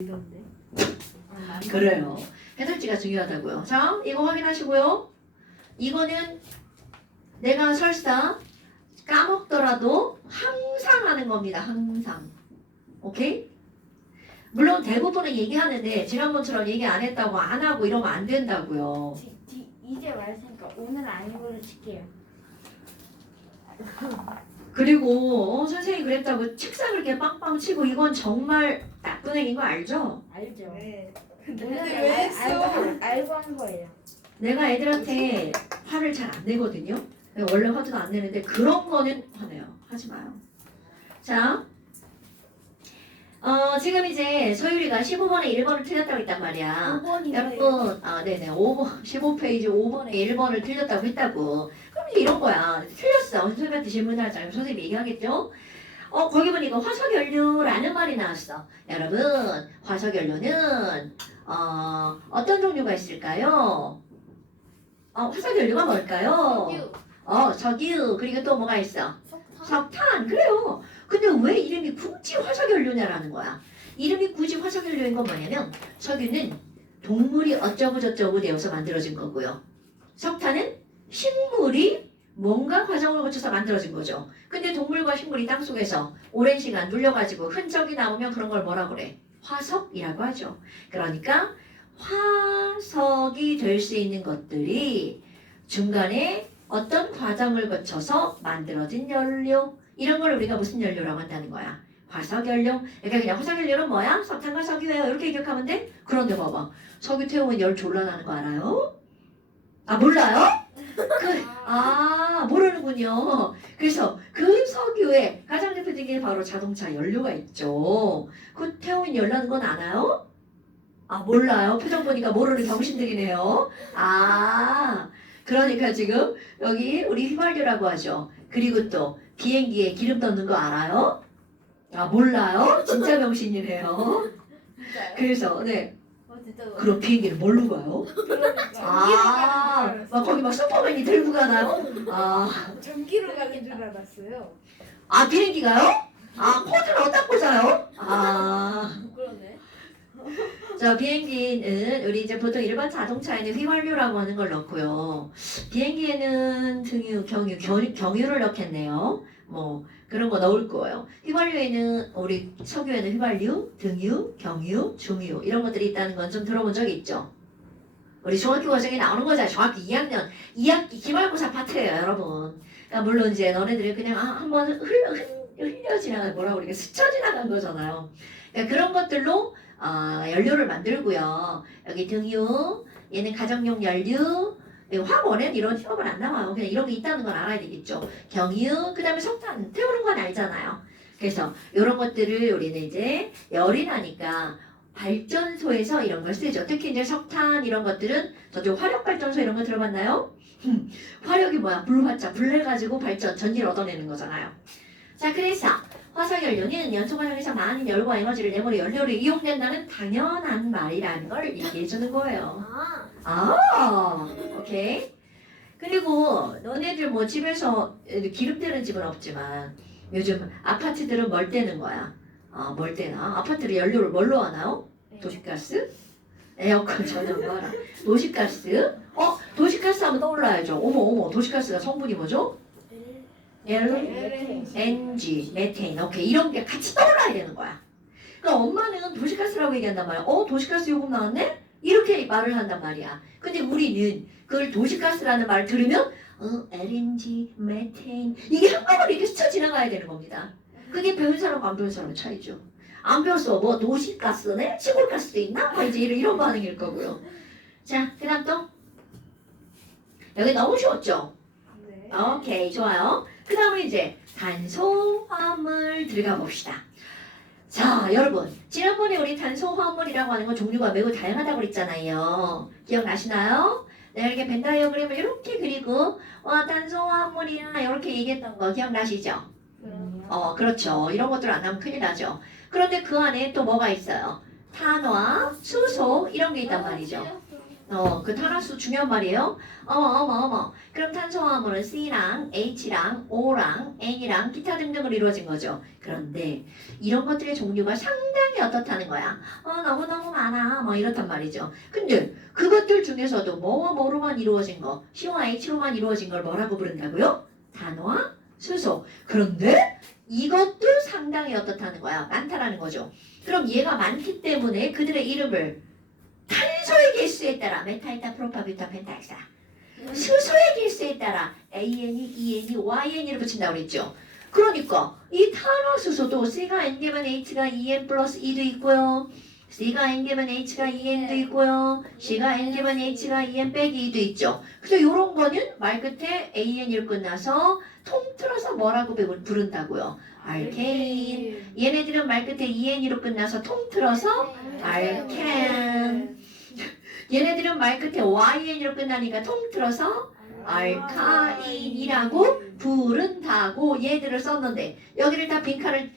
이런데. 그래요. 해설지가 중요하다고요. 자, 이거 확인하시고요. 이거는 내가 설사 까먹더라도 항상 하는 겁니다. 항상. 오케이? 물론 대부분은 얘기하는데 지난번처럼 얘기 안 했다고 안 하고 이러면 안 된다고요. 이제 말했으니까 오늘 아니고를 칠게요. 그리고 선생님이 그랬다고 책상을 이렇게 빵빵 치고 이건 정말 나쁜 애인 거 알죠? 알죠? 네. 오늘 왜 했어? 알고 한 거예요. 내가 애들한테 화를 잘 안 내거든요. 원래 화도 안 내는데 그런 거는 화내요. 하지 마요. 자, 지금 이제 소율이가 15번에 1번을 틀렸다고 했단 말이야. 5번이에요. 여러분, 네네, 5번, 15페이지 5번에 1번을 틀렸다고 했다고. 그럼 이제 이런 거야. 틀렸어. 선생님한테 질문하자. 선생님이 얘기하겠죠? 거기 보니까 화석연료라는 말이 나왔어. 여러분, 화석연료는, 어떤 종류가 있을까요? 화석연료가 뭘까요? 석유. 그리고 또 뭐가 있어? 석탄. 그래요. 근데 왜 이름이 굳이 화석연료냐라는 거야. 이름이 굳이 화석연료인 건 뭐냐면 석유는 동물이 어쩌고저쩌고 되어서 만들어진 거고요. 석탄은 식물이 뭔가 과정을 거쳐서 만들어진 거죠. 근데 동물과 식물이 땅속에서 오랜 시간 눌려가지고 흔적이 나오면 그런 걸 뭐라 그래? 화석이라고 하죠. 그러니까 화석이 될 수 있는 것들이 중간에 어떤 과정을 거쳐서 만들어진 연료, 이런 걸 우리가 무슨 연료라고 한다는 거야? 화석연료. 그러니까 그냥 화석연료는 뭐야? 석탄과 석유예요. 이렇게 기억하면 돼? 그런데 봐봐. 석유 태우면 열 졸라 나는 거 알아요? 몰라요? 모르는군요. 그래서 그 석유에 가장 대표적인 게 바로 자동차 연료가 있죠. 그 태우면 열 나는 건 아나요? 몰라요. 표정 보니까 모르는 병신들이네요. 그러니까 지금 여기 우리 휘발유라고 하죠. 그리고 또 비행기에 기름 넣는 거 알아요? 몰라요? 진짜 병신이네요. 진짜요? 그래서 네. 진짜 그럼 비행기를 뭘로 가요? 막 거기 막 슈퍼맨이 들고 가나요? 전기로 가는 줄 알았어요. 비행기가요? 코드는 어디다 꽂아요? 그러네. 자, 비행기는 우리 이제 보통 일반 자동차에는 휘발유라고 하는 걸 넣고요. 비행기에는 등유, 경유를 넣겠네요. 뭐 그런 거 넣을 거예요. 휘발유에는 우리 석유에는 휘발유, 등유, 경유, 중유 이런 것들이 있다는 건 좀 들어본 적이 있죠. 우리 중학교 과정에 나오는 거잖아요. 중학교 2학년 2학기 기말고사 파트예요, 여러분. 그러니까 물론 이제 너네들이 그냥 한번 흘려 지나간 뭐라고 그러게 스쳐 지나간 거잖아요. 그러니까 그런 것들로 연료를 만들고요. 여기 등유, 얘는 가정용 연료, 화원에는 이런 시험은 안 나와요. 그냥 이런 게 있다는 걸 알아야 되겠죠. 경유, 그 다음에 석탄, 태우는 건 알잖아요. 그래서 이런 것들을 우리는 이제 열이 나니까 발전소에서 이런 걸 쓰죠. 특히 이제 석탄 이런 것들은 저쪽 화력발전소 이런 거 들어봤나요? 화력이 뭐야? 불화자, 불내가지고 전기를 얻어내는 거잖아요. 자, 그래서 화석연료는 연소 과정에서 많은 열과 에너지를 내버려 연료로 이용된다는 당연한 말이라는 걸 얘기해주는 거예요. 오케이. 그리고 너네들 뭐 집에서 기름 되는 집은 없지만 요즘 아파트들은 뭘 떼는 거야? 뭘 떼나? 아파트를 연료를 뭘로 하나요? 도시가스? 에어컨 전용 거라. 도시가스? 도시가스 하면 떠올라야죠. 어머, 도시가스가 성분이 뭐죠? LNG, 메테인, 오케이. 이런 게 같이 떠올라야 되는 거야. 그러니까 엄마는 도시가스라고 얘기한단 말이야. 도시가스 요금 나왔네? 이렇게 말을 한단 말이야. 근데 우리는 그걸 도시가스라는 말을 들으면 LNG, 메테인 이게 한꺼번에 이렇게 스쳐 지나가야 되는 겁니다. 그게 배운 사람과 안 배운 사람의 차이죠. 안 배웠어. 뭐 도시가스네? 시골가스도 있나? 이제 이런 반응일 거고요. 자, 그 다음 또 여기 너무 쉬웠죠? 네. 오케이, 좋아요. 그 다음에 이제 탄소화물 들어가 봅시다. 자, 여러분. 지난번에 우리 탄소화물이라고 하는 건 종류가 매우 다양하다고 그랬잖아요. 기억나시나요? 내가 이렇게 벤 다이어그램을 이렇게 그리고 탄소화물이야 이렇게 얘기했던 거 기억나시죠? 그렇죠. 이런 것들 안 하면 큰일 나죠. 그런데 그 안에 또 뭐가 있어요? 탄화, 수소 이런 게 있단 말이죠. 그 탄화수 중요한 말이에요. 어머. 그럼 탄소화합물은 C랑 H랑 O랑 N이랑 기타 등등으로 이루어진 거죠. 그런데 이런 것들의 종류가 상당히 어떻다는 거야. 너무너무 많아. 뭐 이렇단 말이죠. 근데 그것들 중에서도 뭐와 뭐로만 이루어진 거, C와 H로만 이루어진 걸 뭐라고 부른다고요? 탄화, 수소. 그런데 이것도 상당히 어떻다는 거야. 많다라는 거죠. 그럼 얘가 많기 때문에 그들의 이름을 탄소의 개수에 따라 메타이타 프로파뷰타 펜타엑사, 수소의 개수에 따라 AN이, EN이, YN이를 붙인다고 그랬죠. 그러니까 이 탄화수소도 C가 N개면 H가 EN 플러스 E도 있고요. C가 N개면 H가 EN도 있고요. C가 N개면 H가 EN 빼기 E도 있죠. 그래서 이런 거는 말 끝에 AN으로 끝나서 통틀어서 뭐라고 부른다고요? 알케인. 얘네들은 말 끝에 EN으로 끝나서 통틀어서 알켄. 얘네들은 말 끝에 YN으로 끝나니까 통틀어서 알카인이라고 부른다고 얘들을 썼는데 여기를 다 빈칸을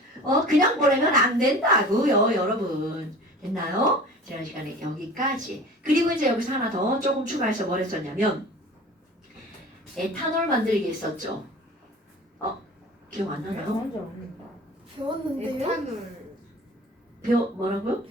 그냥 보내면 안 된다고요, 여러분. 됐나요? 지난 시간에 여기까지. 그리고 이제 여기서 하나 더 조금 추가해서 뭘 했었냐면 에탄올 만들기 했었죠. 기억 안 나나요? 먼저 옵니다. 배웠는데요? 에탄올. 뭐라고요?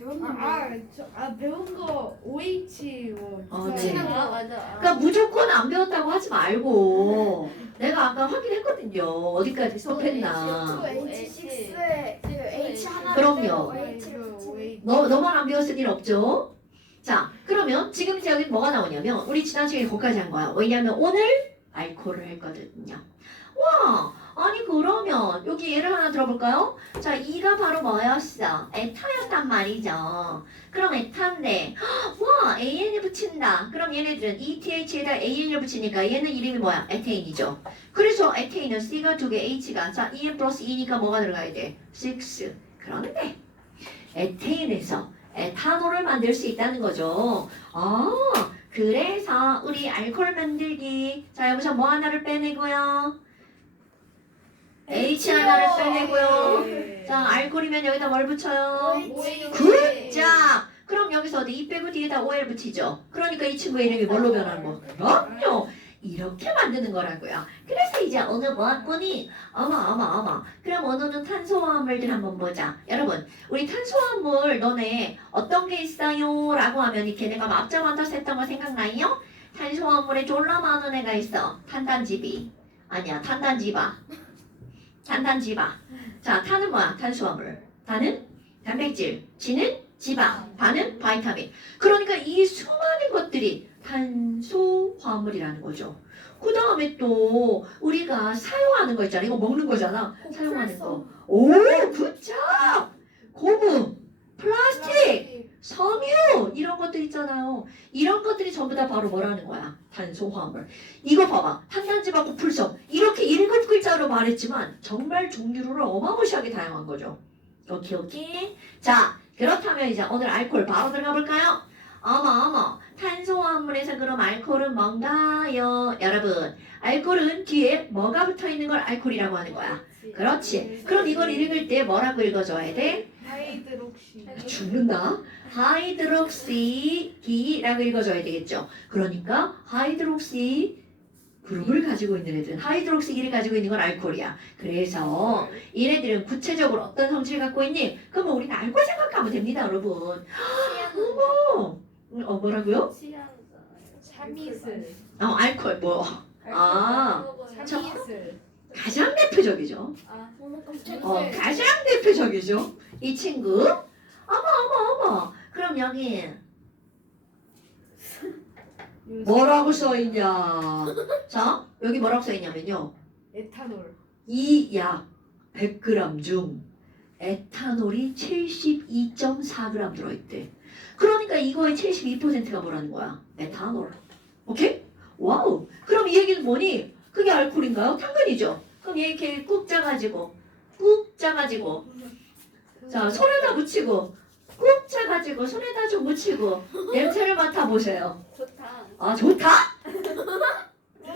배운 거 OH 뭐 네. 친한 거. 맞아. 그러니까 무조건 안 배웠다고 하지 말고 내가 아까 확인했거든요. 어디까지 수업했나. H6에 H 하나 그럼요. OH. 너만 안 배웠을 일 없죠? 자, 그러면 지금 이제 여기 뭐가 나오냐면 우리 지난 시간에 거기까지 한 거야. 왜냐면 오늘 알코올을 했거든요. 와, 아니 그러면 여기 예를 하나 들어볼까요? 자, 이가 바로 뭐였어? 에타였단 말이죠. 그럼 에타인데 와, AN을 붙인다. 그럼 얘네들은 ETH에다 AN을 붙이니까 얘는 이름이 뭐야? 에테인이죠. 그래서 에테인은 C가 2개, H가 자, EN 플러스 E니까 뭐가 들어가야 돼? 6. 그런데 에테인에서 에탄올을 만들 수 있다는 거죠. 그래서 우리 알코올 만들기. 자, 여기서 뭐 하나를 빼내고요. H 하나를 빼내고요. 자, 알코올이면 여기다 뭘 붙여요? 굿자. 그럼 여기서 어디 이 빼고 뒤에다 OL 붙이죠. 그러니까 이 친구의 이름이 뭘로 변하는 거? 그럼요. 이렇게 만드는 거라고요. 그래서 이제 오늘 뭐 했거니? 어머. 그럼 오늘은 탄소화합물들 한번 보자. 여러분, 우리 탄소화합물 너네 어떤 게 있어요? 라고 하면 이 걔네가 앞자만터서 했던 거 생각나요? 탄소화합물에 졸라 많은 애가 있어. 탄단지비. 아니야, 탄단지바. 자, 탄은 뭐야? 탄수화물. 단은 단백질. 지는 지방. 반은 바이타민. 그러니까 이 수많은 것들이 탄소화물이라는 거죠. 그 다음에 또 우리가 사용하는 거 있잖아. 이거 먹는 거잖아. 사용하는 거. 오, 굿잡! 고무, 플라스틱, 섬유 이런 것들 있잖아요. 이런 것들이 전부 다 바로 뭐라는 거야? 탄소화물. 이거 봐봐. 탄단지하고 풀섬. 이렇게 7글자로 말했지만 정말 종류를 어마무시하게 다양한 거죠. 오케이. 자, 그렇다면 이제 오늘 알코올 바로 들어가 볼까요? 어머. 탄소화물에서 그럼 알코올은 뭔가요? 여러분, 알코올은 뒤에 뭐가 붙어있는 걸 알코올이라고 하는 거야. 그렇지. 그럼 이걸 읽을 때 뭐라고 읽어줘야 돼? 하이드록시. 죽는다. 하이드록시기라고 읽어줘야 되겠죠. 그러니까 하이드록시 그룹을 가지고 있는 애들은 하이드록시기를 가지고 있는 건 알코올이야. 그래서 얘네들은 구체적으로 어떤 성질을 갖고 있니? 그러면 우리는 알코올 생각하면 됩니다, 여러분. 어머. 뭐라고요? 참이슬. 알코올 뭐? 참이슬. 가장 대표적이죠. 가장 대표적이죠. 이 친구. 어머. 그럼 여기 뭐라고 써있냐? 자, 여기 뭐라고 써있냐면요. 에탄올. 이 약 100g 중 에탄올이 72.4g 들어있대. 그러니까 이거의 72%가 뭐라는 거야? 에탄올. 오케이? 와우. 그럼 이 얘기는 뭐니? 그게 알코올인가요? 당근이죠. 그럼 얘 이렇게 꾹 짜가지고 자, 손에다 묻히고 꾹 짜가지고 손에다 좀 묻히고 냄새를 맡아보세요. 좋다. 좋다?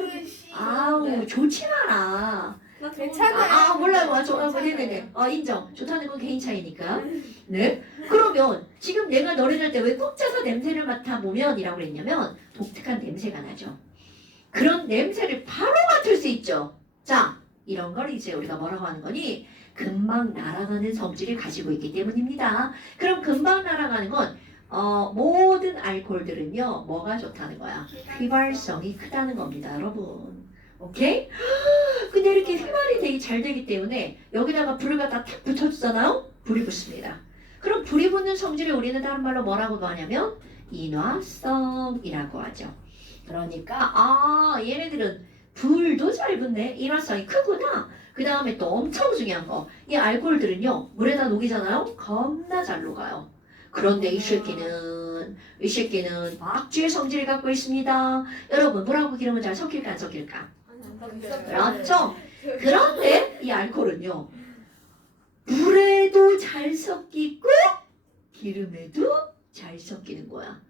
으씨. 아우, 좋진 않아. 괜찮아요. 몰라요. 좋다고 괜찮아요. 네네네. 인정. 좋다는 건 개인 차이니까. 네. 그러면 지금 내가 너네들 때 왜 꼭 짜서 냄새를 맡아보면이라고 그랬냐면 독특한 냄새가 나죠. 그런 냄새를 바로 맡을 수 있죠. 자, 이런 걸 이제 우리가 뭐라고 하는 거니? 금방 날아가는 성질을 가지고 있기 때문입니다. 그럼 금방 날아가는 건 모든 알코올들은요. 뭐가 좋다는 거야? 휘발성이 크다는 겁니다, 여러분. 오케이? 근데 이렇게 휘발이 되게 잘 되기 때문에 여기다가 불을 갖다 탁 붙여주잖아요? 불이 붙습니다. 그럼 불이 붙는 성질을 우리는 다른 말로 뭐라고도 하냐면 인화성이라고 하죠. 그러니까 얘네들은 불도 잘 붙네. 인화성이 크구나. 그 다음에 또 엄청 중요한 거. 이 알코올들은요. 물에다 녹이잖아요. 겁나 잘 녹아요. 그런데 이 새끼는 박쥐의 성질을 갖고 있습니다. 여러분 물하고 기름은 잘 섞일까 안 섞일까? 그렇죠. 그런데 이 알코올은요. 물에도 잘 섞이고 기름에도 잘 섞이는 거야.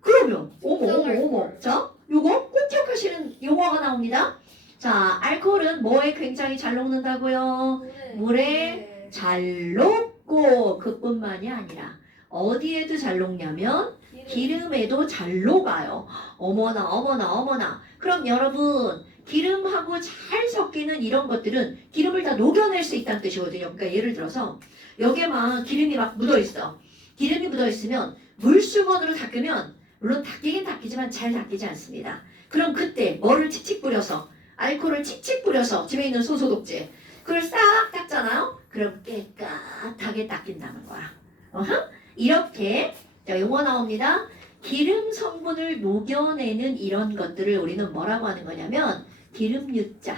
그러면 어머 자 요거 꼭 기억하시는 용어가 나옵니다. 자 알코올은 뭐에 굉장히 잘 녹는다고요? 물에 잘 녹고 그뿐만이 아니라 어디에도 잘 녹냐면 기름에도 잘 녹아요. 어머나. 그럼 여러분 기름하고 잘 섞이는 이런 것들은 기름을 다 녹여낼 수 있다는 뜻이거든요. 그러니까 예를 들어서 여기에 막 기름이 막 묻어있어. 기름이 묻어있으면 물수건으로 닦으면 물론 닦이긴 닦이지만 잘 닦이지 않습니다. 그럼 그때 뭐를 칙칙 뿌려서 알코올을 칙칙 뿌려서 집에 있는 손소독제 그걸 싹 닦잖아요. 그럼 깨끗하게 닦인다는 거야. 이렇게 자, 용어 나옵니다. 기름 성분을 녹여내는 이런 것들을 우리는 뭐라고 하는 거냐면 기름유자,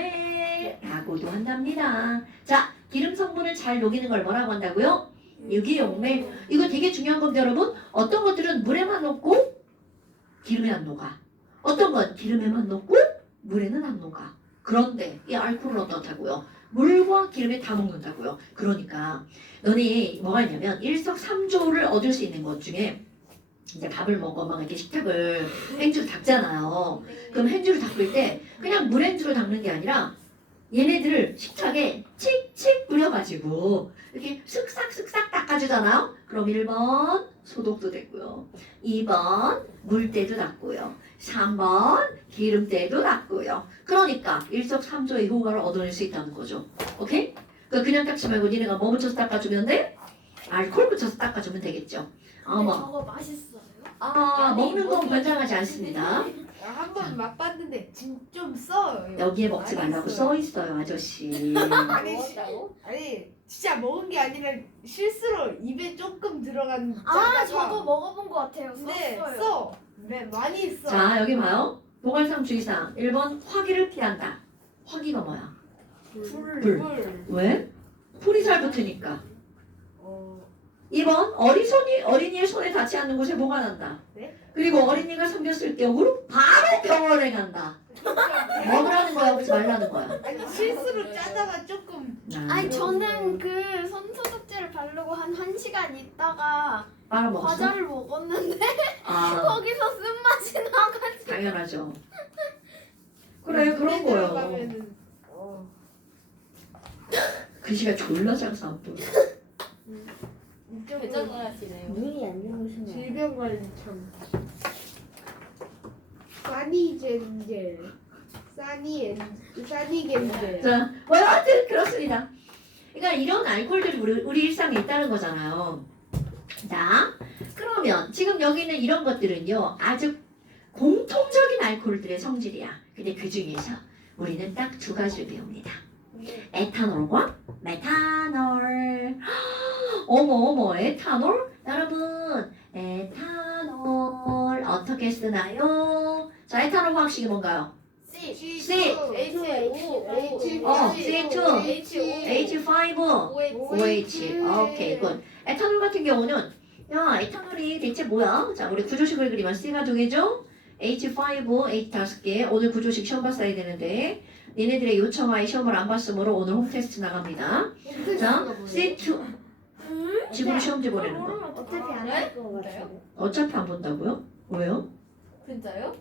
유기용매라고도 한답니다. 자, 기름 성분을 잘 녹이는 걸 뭐라고 한다고요? 유기용매. 이거 되게 중요한 건데 여러분 어떤 것들은 물에만 녹고 기름에 안 녹아. 어떤 건 기름에만 녹고 물에는 안 녹아. 그런데 이 알코올은 어떻다고요? 물과 기름에 다 녹는다고요. 그러니까 너네 뭐가 있냐면 일석삼조를 얻을 수 있는 것 중에 이제 밥을 먹어 막 이렇게 식탁을 행주로 닦잖아요. 그럼 행주로 닦을 때 그냥 물행주로 닦는 게 아니라 얘네들을 식탁에 칙칙 뿌려가지고 이렇게 쓱싹쓱싹 닦아주잖아요. 그럼 1번 소독도 되고요. 2번 물때도 닦고요. 3번 기름때도 닦고요. 그러니까 일석삼조의 효과를 얻어낼 수 있다는 거죠. 오케이? 그러니까 그냥 닦지 말고 니네가 뭐 묻혀서 닦아주면 돼? 알코올 묻혀서 닦아주면 되겠죠. 어머. 저거 맛있어요? 먹는 건 권장하지 않습니다. 한번 맛봤는데 좀 써요. 여기에 먹지 말라고 맛있어요. 써 있어요, 아저씨. 아니 진짜 먹은 게 아니라 실수로 입에 조금 들어간. 저도 먹어본 것 같아요. 근데 썼어요. 네 많이 써. 자, 여기 봐요. 보관상 주의사항 1번 화기를 피한다. 화기가 뭐야? 불. 왜? 불이 잘 붙으니까. 2번 어린이의 손에 닿지 않는 곳에 보관한다. 네? 그리고 어린이가 섬겼을 경우 바로 병원에 간다. 먹으라는 거야, 먹지 말라는 거야. 아니 실수로 짜다가 조금. 아니 저는 그 손소독제를 바르고 한 1시간 있다가 빨아먹었어? 과자를 먹었는데 아, 거기서 쓴맛이 나가지고 당연하죠. 그래, 그런 거예요. 들어가면은, 글씨가 졸라 작아서 안 보여. 대장하시네요. 눈이 안 좋으시네요. 질병 관리 참. 사니젠젤, 사니겐젤. 자, 여하튼 그렇습니다. 그러니까 이런 알코올들이 우리 일상에 있다는 거잖아요. 자, 그러면 지금 여기 있는 이런 것들은요, 아주 공통적인 알코올들의 성질이야. 근데 그 중에서 우리는 딱 두 가지를 배웁니다. 에탄올과 메탄올. 어머, 에탄올? 여러분, 에탄올 어떻게 쓰나요? 자, 에탄올 화학식이 뭔가요? C C, H5 C2, H5, OH. 오케이, 굿. 에탄올 같은 경우는 에탄올이 대체 뭐야? 자, 우리 구조식을 그리면 C가 2개죠? H5, H 5개. 오늘 구조식 시험 봤어야 되는데 니네들의 요청하에 시험을 안 봤으므로 오늘 홈테스트 나갑니다. 자, C2. 지금 시험지 보내는 거. 어차피 안 할 것 같아요. 어차피 안 본다고요? 왜요? 진짜요?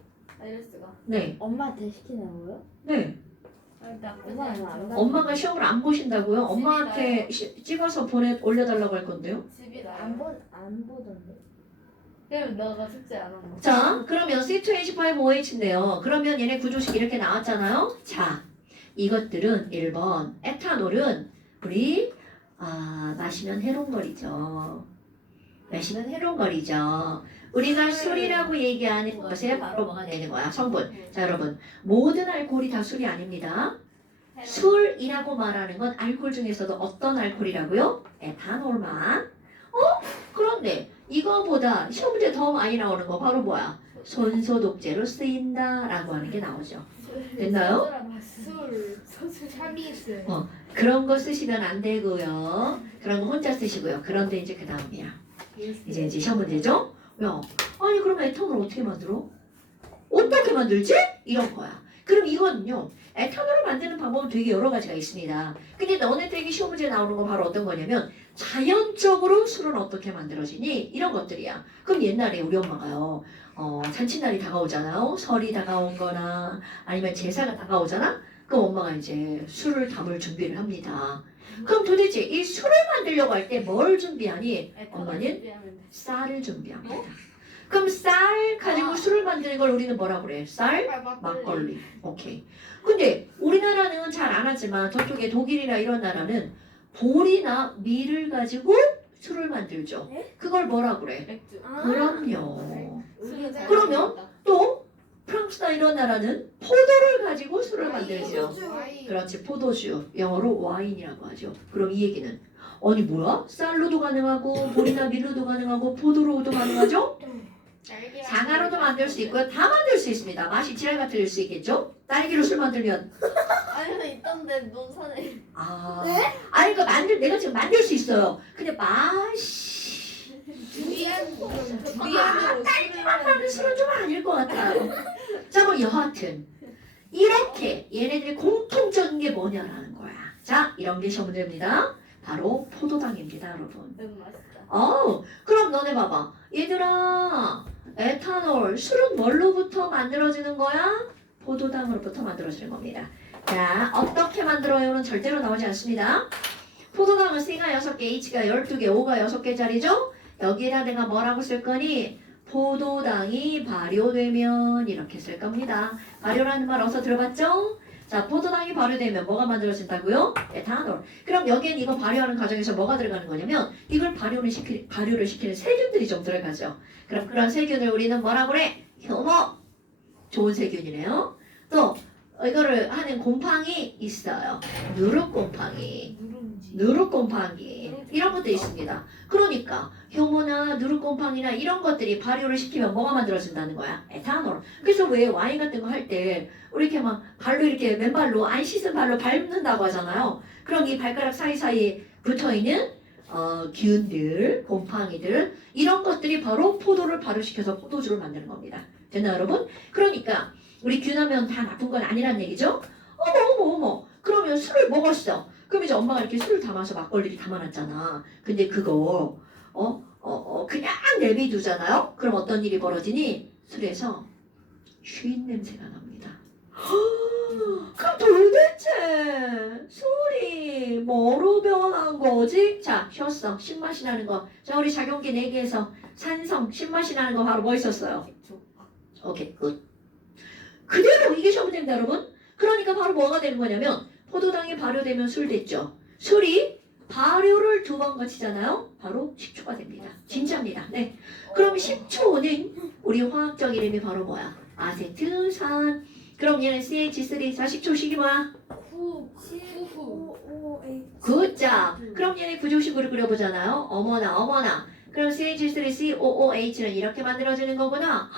이럴 수가. 네, 엄마한테 시키는 거요? 네. 엄마는 안 가. 엄마가 시험을 안 보신다고요? 엄마한테 찍어서 올려달라고 할 건데요? 집이 안 나요. 안 보던데. 그럼 너가 숙제 안 하는 거. 자, 그러면 C2H5OH인데요. 그러면 얘네 구조식 이렇게 나왔잖아요. 자, 이것들은 1번 에탄올은 우리 마시면 해롱거리죠. 마시면 해롱거리죠. 우리가 술이라고 얘기하는 것에 바로 뭐가 되는 거야? 성분. 자, 여러분 모든 알코올이 다 술이 아닙니다. 술이라고 말하는 건 알코올 중에서도 어떤 알코올이라고요? 에탄올만. 그런데 이거보다 시험 문제 더 많이 나오는 거 바로 뭐야? 손소독제로 쓰인다라고 하는 게 나오죠. 됐나요? 술, 참이슬. 그런 거 쓰시면 안 되고요. 그런 거 혼자 쓰시고요. 그런데 이제 그 다음이야. 이제 시험 문제죠? 야, 아니 그럼 에탄올 어떻게 만들어? 어떻게 만들지? 이런 거야. 그럼 이거는요. 에탄올을 만드는 방법은 되게 여러 가지가 있습니다. 근데 너네들에게 시험 문제 나오는 건 바로 어떤 거냐면 자연적으로 술은 어떻게 만들어지니? 이런 것들이야. 그럼 옛날에 우리 엄마가요. 잔칫날이 다가오잖아요. 설이 다가온거나 아니면 제사가 다가오잖아. 그럼 엄마가 이제 술을 담을 준비를 합니다. 그럼 도대체 이 술을 만들려고 할 때 뭘 준비하니? 엄마는 쌀을 준비합니다. 그럼 쌀 가지고 술을 만드는 걸 우리는 뭐라 그래? 쌀? 막걸리. 오케이. 근데 우리나라는 잘 안 하지만 저쪽에 독일이나 이런 나라는 보리나 밀을 가지고 술을 만들죠. 그걸 뭐라 그래? 맥주. 그럼요. 술은 잘 그러면 만든다. 또 프랑스나 이런 나라는 포도를 가지고 술을 만들죠. 와인. 그렇지, 포도주. 영어로 와인이라고 하죠. 그럼 이 얘기는 아니 뭐야? 쌀로도 가능하고 보리나 밀로도 가능하고 포도로도 가능하죠? 장아로도 만들 수 있고요. 다 만들 수 있습니다. 맛이 지랄가 틀릴 수 있겠죠? 딸기로 술 만들면 아니 있던데 논산에. 아니 그 내가 지금 만들 수 있어요. 근데 맛이 두리안으로 하는 술은 좀 아닐 것 같아요. 자, 뭐 여하튼 이렇게 얘네들의 공통적인 게 뭐냐라는 거야. 자, 이런 게 시험 문제입니다. 바로 포도당입니다, 여러분. 맛있다. 그럼 너네 봐봐. 얘들아, 에탄올, 술은 뭘로부터 만들어지는 거야? 포도당으로부터 만들어지는 겁니다. 자, 어떻게 만들어요는 절대로 나오지 않습니다. 포도당은 C가 6개, H가 12개, O가 6개짜리죠? 여기에다 내가 뭐라고 쓸 거니? 포도당이 발효되면 이렇게 쓸 겁니다. 발효라는 말 어디서 들어봤죠? 자, 포도당이 발효되면 뭐가 만들어진다고요? 에탄올. 그럼 여기엔 이거 발효하는 과정에서 뭐가 들어가는 거냐면 이걸 발효를 시키는 세균들이 좀 들어가죠. 그럼 그런 세균을 우리는 뭐라 그래? 효모. 좋은 세균이네요. 또 이거를 하는 곰팡이 있어요. 누룩곰팡이. 누룩곰팡이. 이런 것도 있습니다. 그러니까 효모나 누룩곰팡이나 이런 것들이 발효를 시키면 뭐가 만들어진다는 거야? 에탄올. 그래서 왜 와인 같은 거 할 때 우리 이렇게 막 발로 이렇게 맨발로 안 씻은 발로 밟는다고 하잖아요. 그럼 이 발가락 사이사이에 붙어있는 균들, 곰팡이들 이런 것들이 바로 포도를 발효시켜서 포도주를 만드는 겁니다. 됐나 여러분? 그러니까 우리 균하면 다 나쁜 건 아니란 얘기죠? 어머 그러면 술을 먹었어. 그럼 이제 엄마가 이렇게 술을 담아서 막걸리를 담아놨잖아. 근데 그거 그냥 내비두잖아요. 그럼 어떤 일이 벌어지니? 술에서 쉰 냄새가 납니다. 그럼 도대체 술이 뭐로 변한 거지? 자, 쉬었어. 신맛이 나는 거. 자, 우리 작용기 4개에서 산성, 신맛이 나는 거 바로 뭐 있었어요? 오케이, 굿. 그대로 이게 시험 문제입니다, 여러분. 그러니까 바로 뭐가 되는 거냐면 포도당이 발효되면 술 됐죠. 술이 발효를 2번 거치잖아요. 바로 식초가 됩니다. 진짜입니다. 네. 그럼 식초는 우리 화학적 이름이 바로 뭐야? 아세트산. 그럼 얘는 CH3. 자, 식초식이 뭐야? 굿자. 그럼 얘네 구조식으로 그려보잖아요. 어머나. 그럼 CH3COOH는 이렇게 만들어지는 거구나.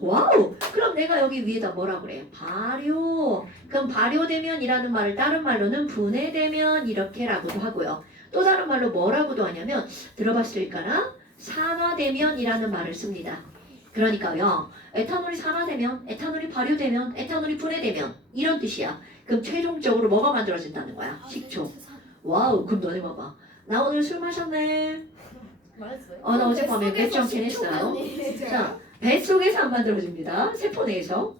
와우. 그럼 내가 여기 위에다 뭐라 그래? 발효. 그럼 발효되면이라는 말을 다른 말로는 분해되면 이렇게라고도 하고요. 또 다른 말로 뭐라고도 하냐면 들어봤을까나? 산화되면이라는 말을 씁니다. 그러니까요. 에탄올이 산화되면, 에탄올이 발효되면, 에탄올이 분해되면 이런 뜻이야. 그럼 최종적으로 뭐가 만들어진다는 거야? 식초. 와우. 그럼 너네 봐봐. 나 오늘 술 마셨네. 나 어젯밤에 맥주 한캔 했어요. 자, 뱃속에서 안 만들어집니다. 세포 내에서.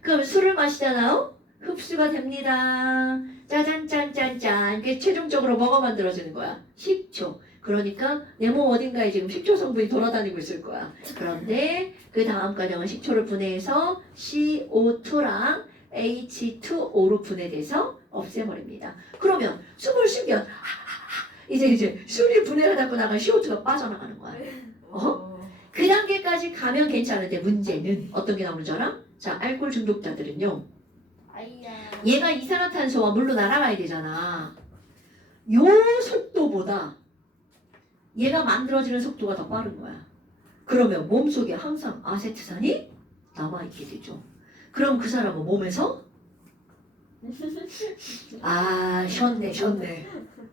그럼 술을 마시잖아요. 흡수가 됩니다. 짜잔짠짠짠. 그게 최종적으로 뭐가 만들어지는 거야? 식초. 그러니까 내 몸 어딘가에 지금 식초 성분이 돌아다니고 있을 거야. 그런데 그 다음 과정은 식초를 분해해서 CO2랑 H2O로 분해돼서 없애버립니다. 그러면 숨을 쉬면 이제 술이 분해하다 나간 CO2가 빠져나가는 거야. 그 단계까지 가면 괜찮은데 문제는 어떤 게 나오는 줄 알아? 자, 알코올 중독자들은요. 아이야. 얘가 이산화탄소와 물로 날아가야 되잖아. 요 속도보다 얘가 만들어지는 속도가 더 빠른 거야. 그러면 몸속에 항상 아세트산이 남아있게 되죠. 그럼 그 사람은 몸에서 쉬었네.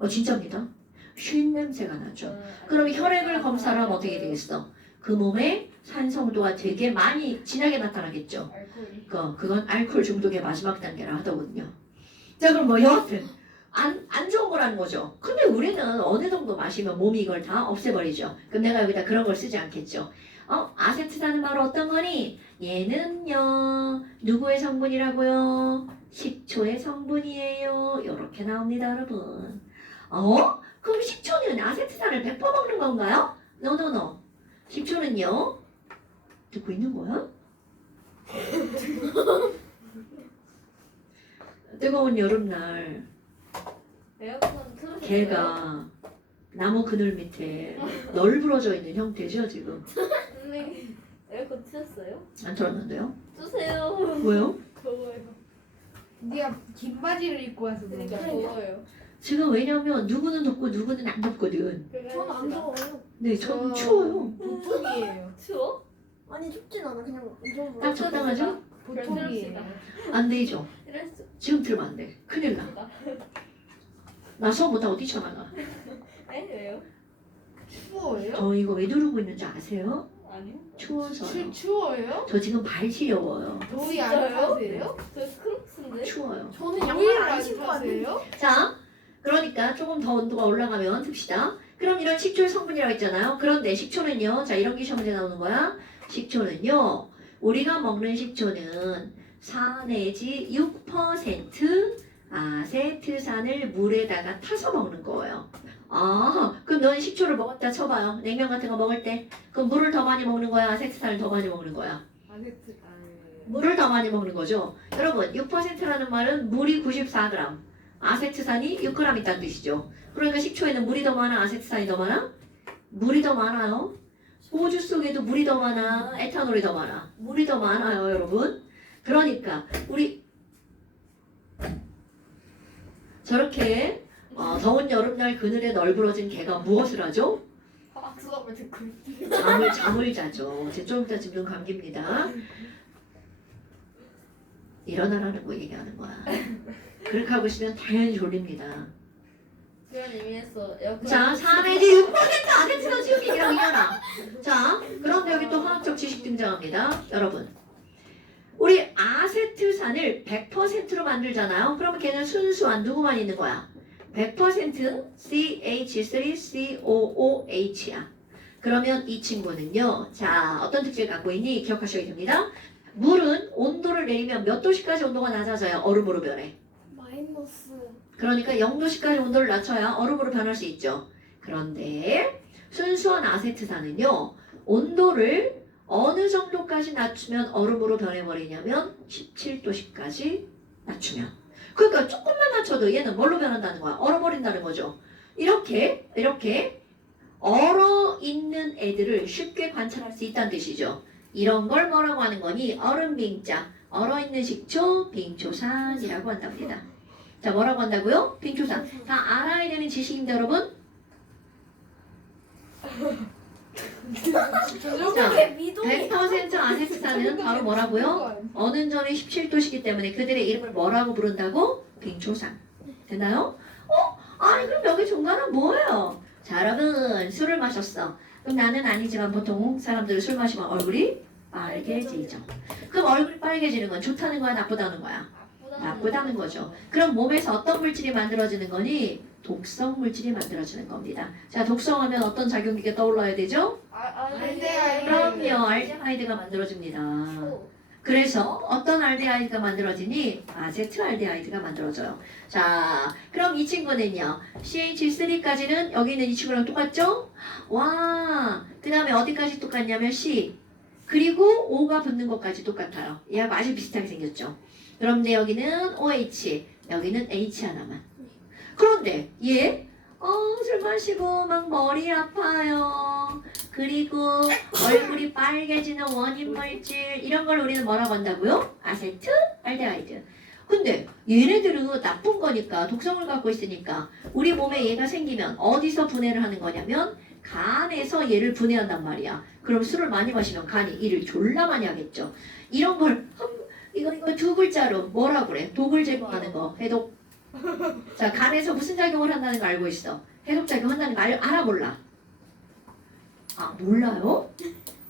진짜입니다. 쉰 냄새가 나죠. 그럼 혈액을 검사를 하면 어떻게 되겠어? 그 몸에 산성도가 되게 많이 진하게 나타나겠죠. 알코올이. 그건 알코올 중독의 마지막 단계라 하더군요. 자, 그럼 뭐 여하튼 안 좋은 거라는 거죠. 근데 우리는 어느 정도 마시면 몸이 이걸 다 없애버리죠. 그럼 내가 여기다 그런 걸 쓰지 않겠죠. 아세트산은 바로 어떤 거니? 얘는요, 누구의 성분이라고요? 식초의 성분이에요. 이렇게 나옵니다, 여러분. 그럼 식초는 아세트산을 100% 먹는 건가요? No. 식초는요, 듣고 있는 거야? 뜨거운 여름날 에어컨 틀어주세요. 개가 나무 그늘 밑에 널브러져 있는 형태죠 지금. 선생님 에어컨 틀었어요? 안 틀었는데요? 주세요. 왜요? 더워요. 네가 긴 바지를 입고 와서 그런 그러니까 거야. 더워요. 지금 왜냐면 누구는 덥고 누구는 안 덥거든. 전 안 더워요. 네, 전 추워요. 보통이에요. 추워? 아니 춥진 않아. 그냥 이 정도. 딱 적당하죠? 보통이에요. 안 되죠. 이럴 수 지금 들으면 안 돼. 큰일 나. 있다. 나 수업 못하고 뛰쳐나가. 에? 왜요? 추워요? 저 이거 왜 누르고 있는지 아세요? 아니요. 추워서요. 추워요? 저 지금 발 시려워요. 더위 안 진짜요? 타세요? 저 크록스인데? 추워요. 저는 더위를 안 타세요? 자, 그러니까 조금 더 온도가 올라가면 듭시다. 그럼 이런 식초의 성분이라고 했잖아요. 그런데 식초는요. 자, 이런 게 시험 문제 나오는 거야. 식초는요. 우리가 먹는 식초는 4 내지 6% 아세트산을 물에다가 타서 먹는 거예요. 그럼 너는 식초를 먹었다 쳐봐요. 냉면 같은 거 먹을 때. 그럼 물을 더 많이 먹는 거야? 아세트산을 더 많이 먹는 거야? 물을 더 많이 먹는 거죠. 여러분, 6%라는 말은 물이 94g, 아세트산이 6g 있다는 뜻이죠. 그러니까 식초에는 물이 더 많아, 아세트산이 더 많아? 물이 더 많아요. 소주 속에도 물이 더 많아, 에탄올이 더 많아. 물이 더 많아요, 여러분. 그러니까 우리 저렇게 더운 여름날 그늘에 널브러진 개가 무엇을 하죠? 수업을 듣고 잠을 자죠. 제 좀 이따 지금 감기입니다. 일어나라는 거 얘기하는 거야. 그렇게 하고 있으면 당연히 졸립니다. 그런 의미에서 에어컨 자, 4 내지 6% 아세트산 지우기라고 얘기하라. 자, 그런데 여기 또 화학적 지식 등장합니다. 여러분. 우리 아세트산을 100%로 만들잖아요. 그러면 걔는 순수한 누구만 있는 거야? 100% CH3COOH야. 그러면 이 친구는요. 자, 어떤 특징을 갖고 있니? 기억하셔야 됩니다. 물은 온도를 내리면 몇 도씨까지 온도가 낮아져요? 얼음으로 변해. 마이너스. 그러니까 0도씨까지 온도를 낮춰야 얼음으로 변할 수 있죠. 그런데 순수한 아세트산은요. 온도를 어느 정도까지 낮추면 얼음으로 변해버리냐면 17도씨까지 낮추면. 그러니까 조금만 낮춰도 얘는 뭘로 변한다는 거야? 얼어버린다는 거죠. 이렇게 얼어있는 애들을 쉽게 관찰할 수 있다는 뜻이죠. 이런 걸 뭐라고 하는 거니? 얼음빙자, 얼어있는 식초, 빙초산이라고 한답니다. 자, 뭐라고 한다고요? 빙초산. 다 알아야 되는 지식인데 여러분. 자, 100% 아세트산은 바로 뭐라고요? 어느 점이 17도시기 때문에 그들의 이름을 뭐라고 부른다고? 빙초산. 되나요? 아니 그럼 여기 중간은 뭐예요? 자, 여러분 술을 마셨어. 그럼 나는 아니지만 보통 사람들은 술 마시면 얼굴이 빨개지죠. 그럼 얼굴이 빨개지는 건 좋다는 거야, 나쁘다는 거야? 나쁘다는 거죠. 그럼 몸에서 어떤 물질이 만들어지는 거니? 독성 물질이 만들어지는 겁니다. 자, 독성하면 어떤 작용기가 떠올라야 되죠? 알데하이드. 그럼요, 알데하이드가 만들어집니다. 그래서 어떤 알데하이드가 만들어지니? 아세트알데하이드가 만들어져요. 자, 그럼 이 친구는요. CH3까지는 여기 있는 이 친구랑 똑같죠? 와, 그 다음에 어디까지 똑같냐면 C. 그리고 O가 붙는 것까지 똑같아요. 얘하고 아주 비슷하게 생겼죠. 그런데 여기는 OH, 여기는 H 하나만. 그런데 얘 술 마시고 막 머리 아파요. 그리고 얼굴이 빨개지는 원인 물질 이런 걸 우리는 뭐라고 한다고요? 아세트 알데하이드. 근데 얘네들은 나쁜 거니까 독성을 갖고 있으니까 우리 몸에 얘가 생기면 어디서 분해를 하는 거냐면 간에서 얘를 분해한단 말이야. 그럼 술을 많이 마시면 간이 일을 졸라 많이 하겠죠. 이런 걸 이거 두 글자로 뭐라 그래? 독을 제거하는 거 해독. 자, 간에서 무슨 작용을 한다는 거 알고 있어? 해독 작용 한다는 거 알아 몰라? 아, 몰라요?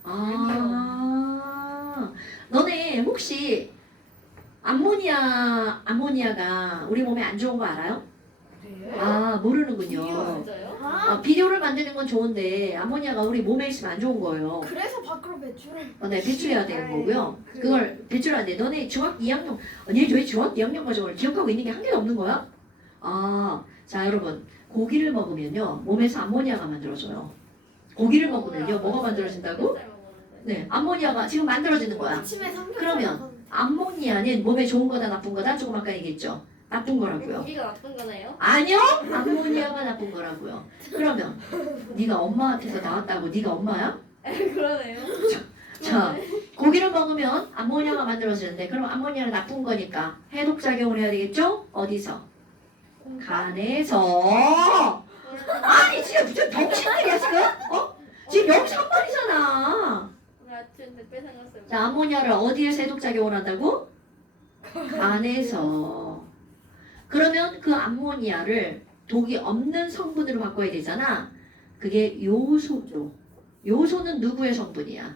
아, 너네 혹시 암모니아가 우리 몸에 안 좋은 거 알아요? 네. 아, 모르는군요. 진짜요? 아, 비료를 만드는 건 좋은데 암모니아가 우리 몸에 있으면 안 좋은 거예요. 그래서 밖으로 배출을. 네, 배출해야 되는 거고요. 그- 그걸 배출하는데 너네 중학 2학년, 아니 왜 중학 2학년 과정을 기억하고 있는 게 한 개도 없는 거야? 아, 자 여러분 고기를 먹으면요 몸에서 암모니아가 만들어져요. 고기를 먹으면요 뭐가 만들어진다고? 네, 암모니아가 지금 만들어지는 거야. 아침에 삼겹살. 그러면 암모니아는 몸에 좋은 거다 나쁜 거다 조금 아까 얘기했죠. 나쁜 거라고요. 고기가 나쁜 거네요? 아니요, 암모니아가 나쁜 거라고요. 그러면 네가 엄마한테서 나왔다고 네가 엄마야? 그러네요. 자, 고기를 먹으면 암모니아가 만들어지는데 그럼 암모니아는 나쁜 거니까 해독 작용을 해야 되겠죠? 어디서? 간에서. 아니 진짜 무슨 병신들이야 지금? 지금 여기서 한 말이잖아. 오늘 아침 때 뺏어갔어요. 자, 암모니아를 어디에서 해독 작용을 한다고? 간에서. 그러면 그 암모니아를 독이 없는 성분으로 바꿔야 되잖아. 그게 요소죠. 요소는 누구의 성분이야?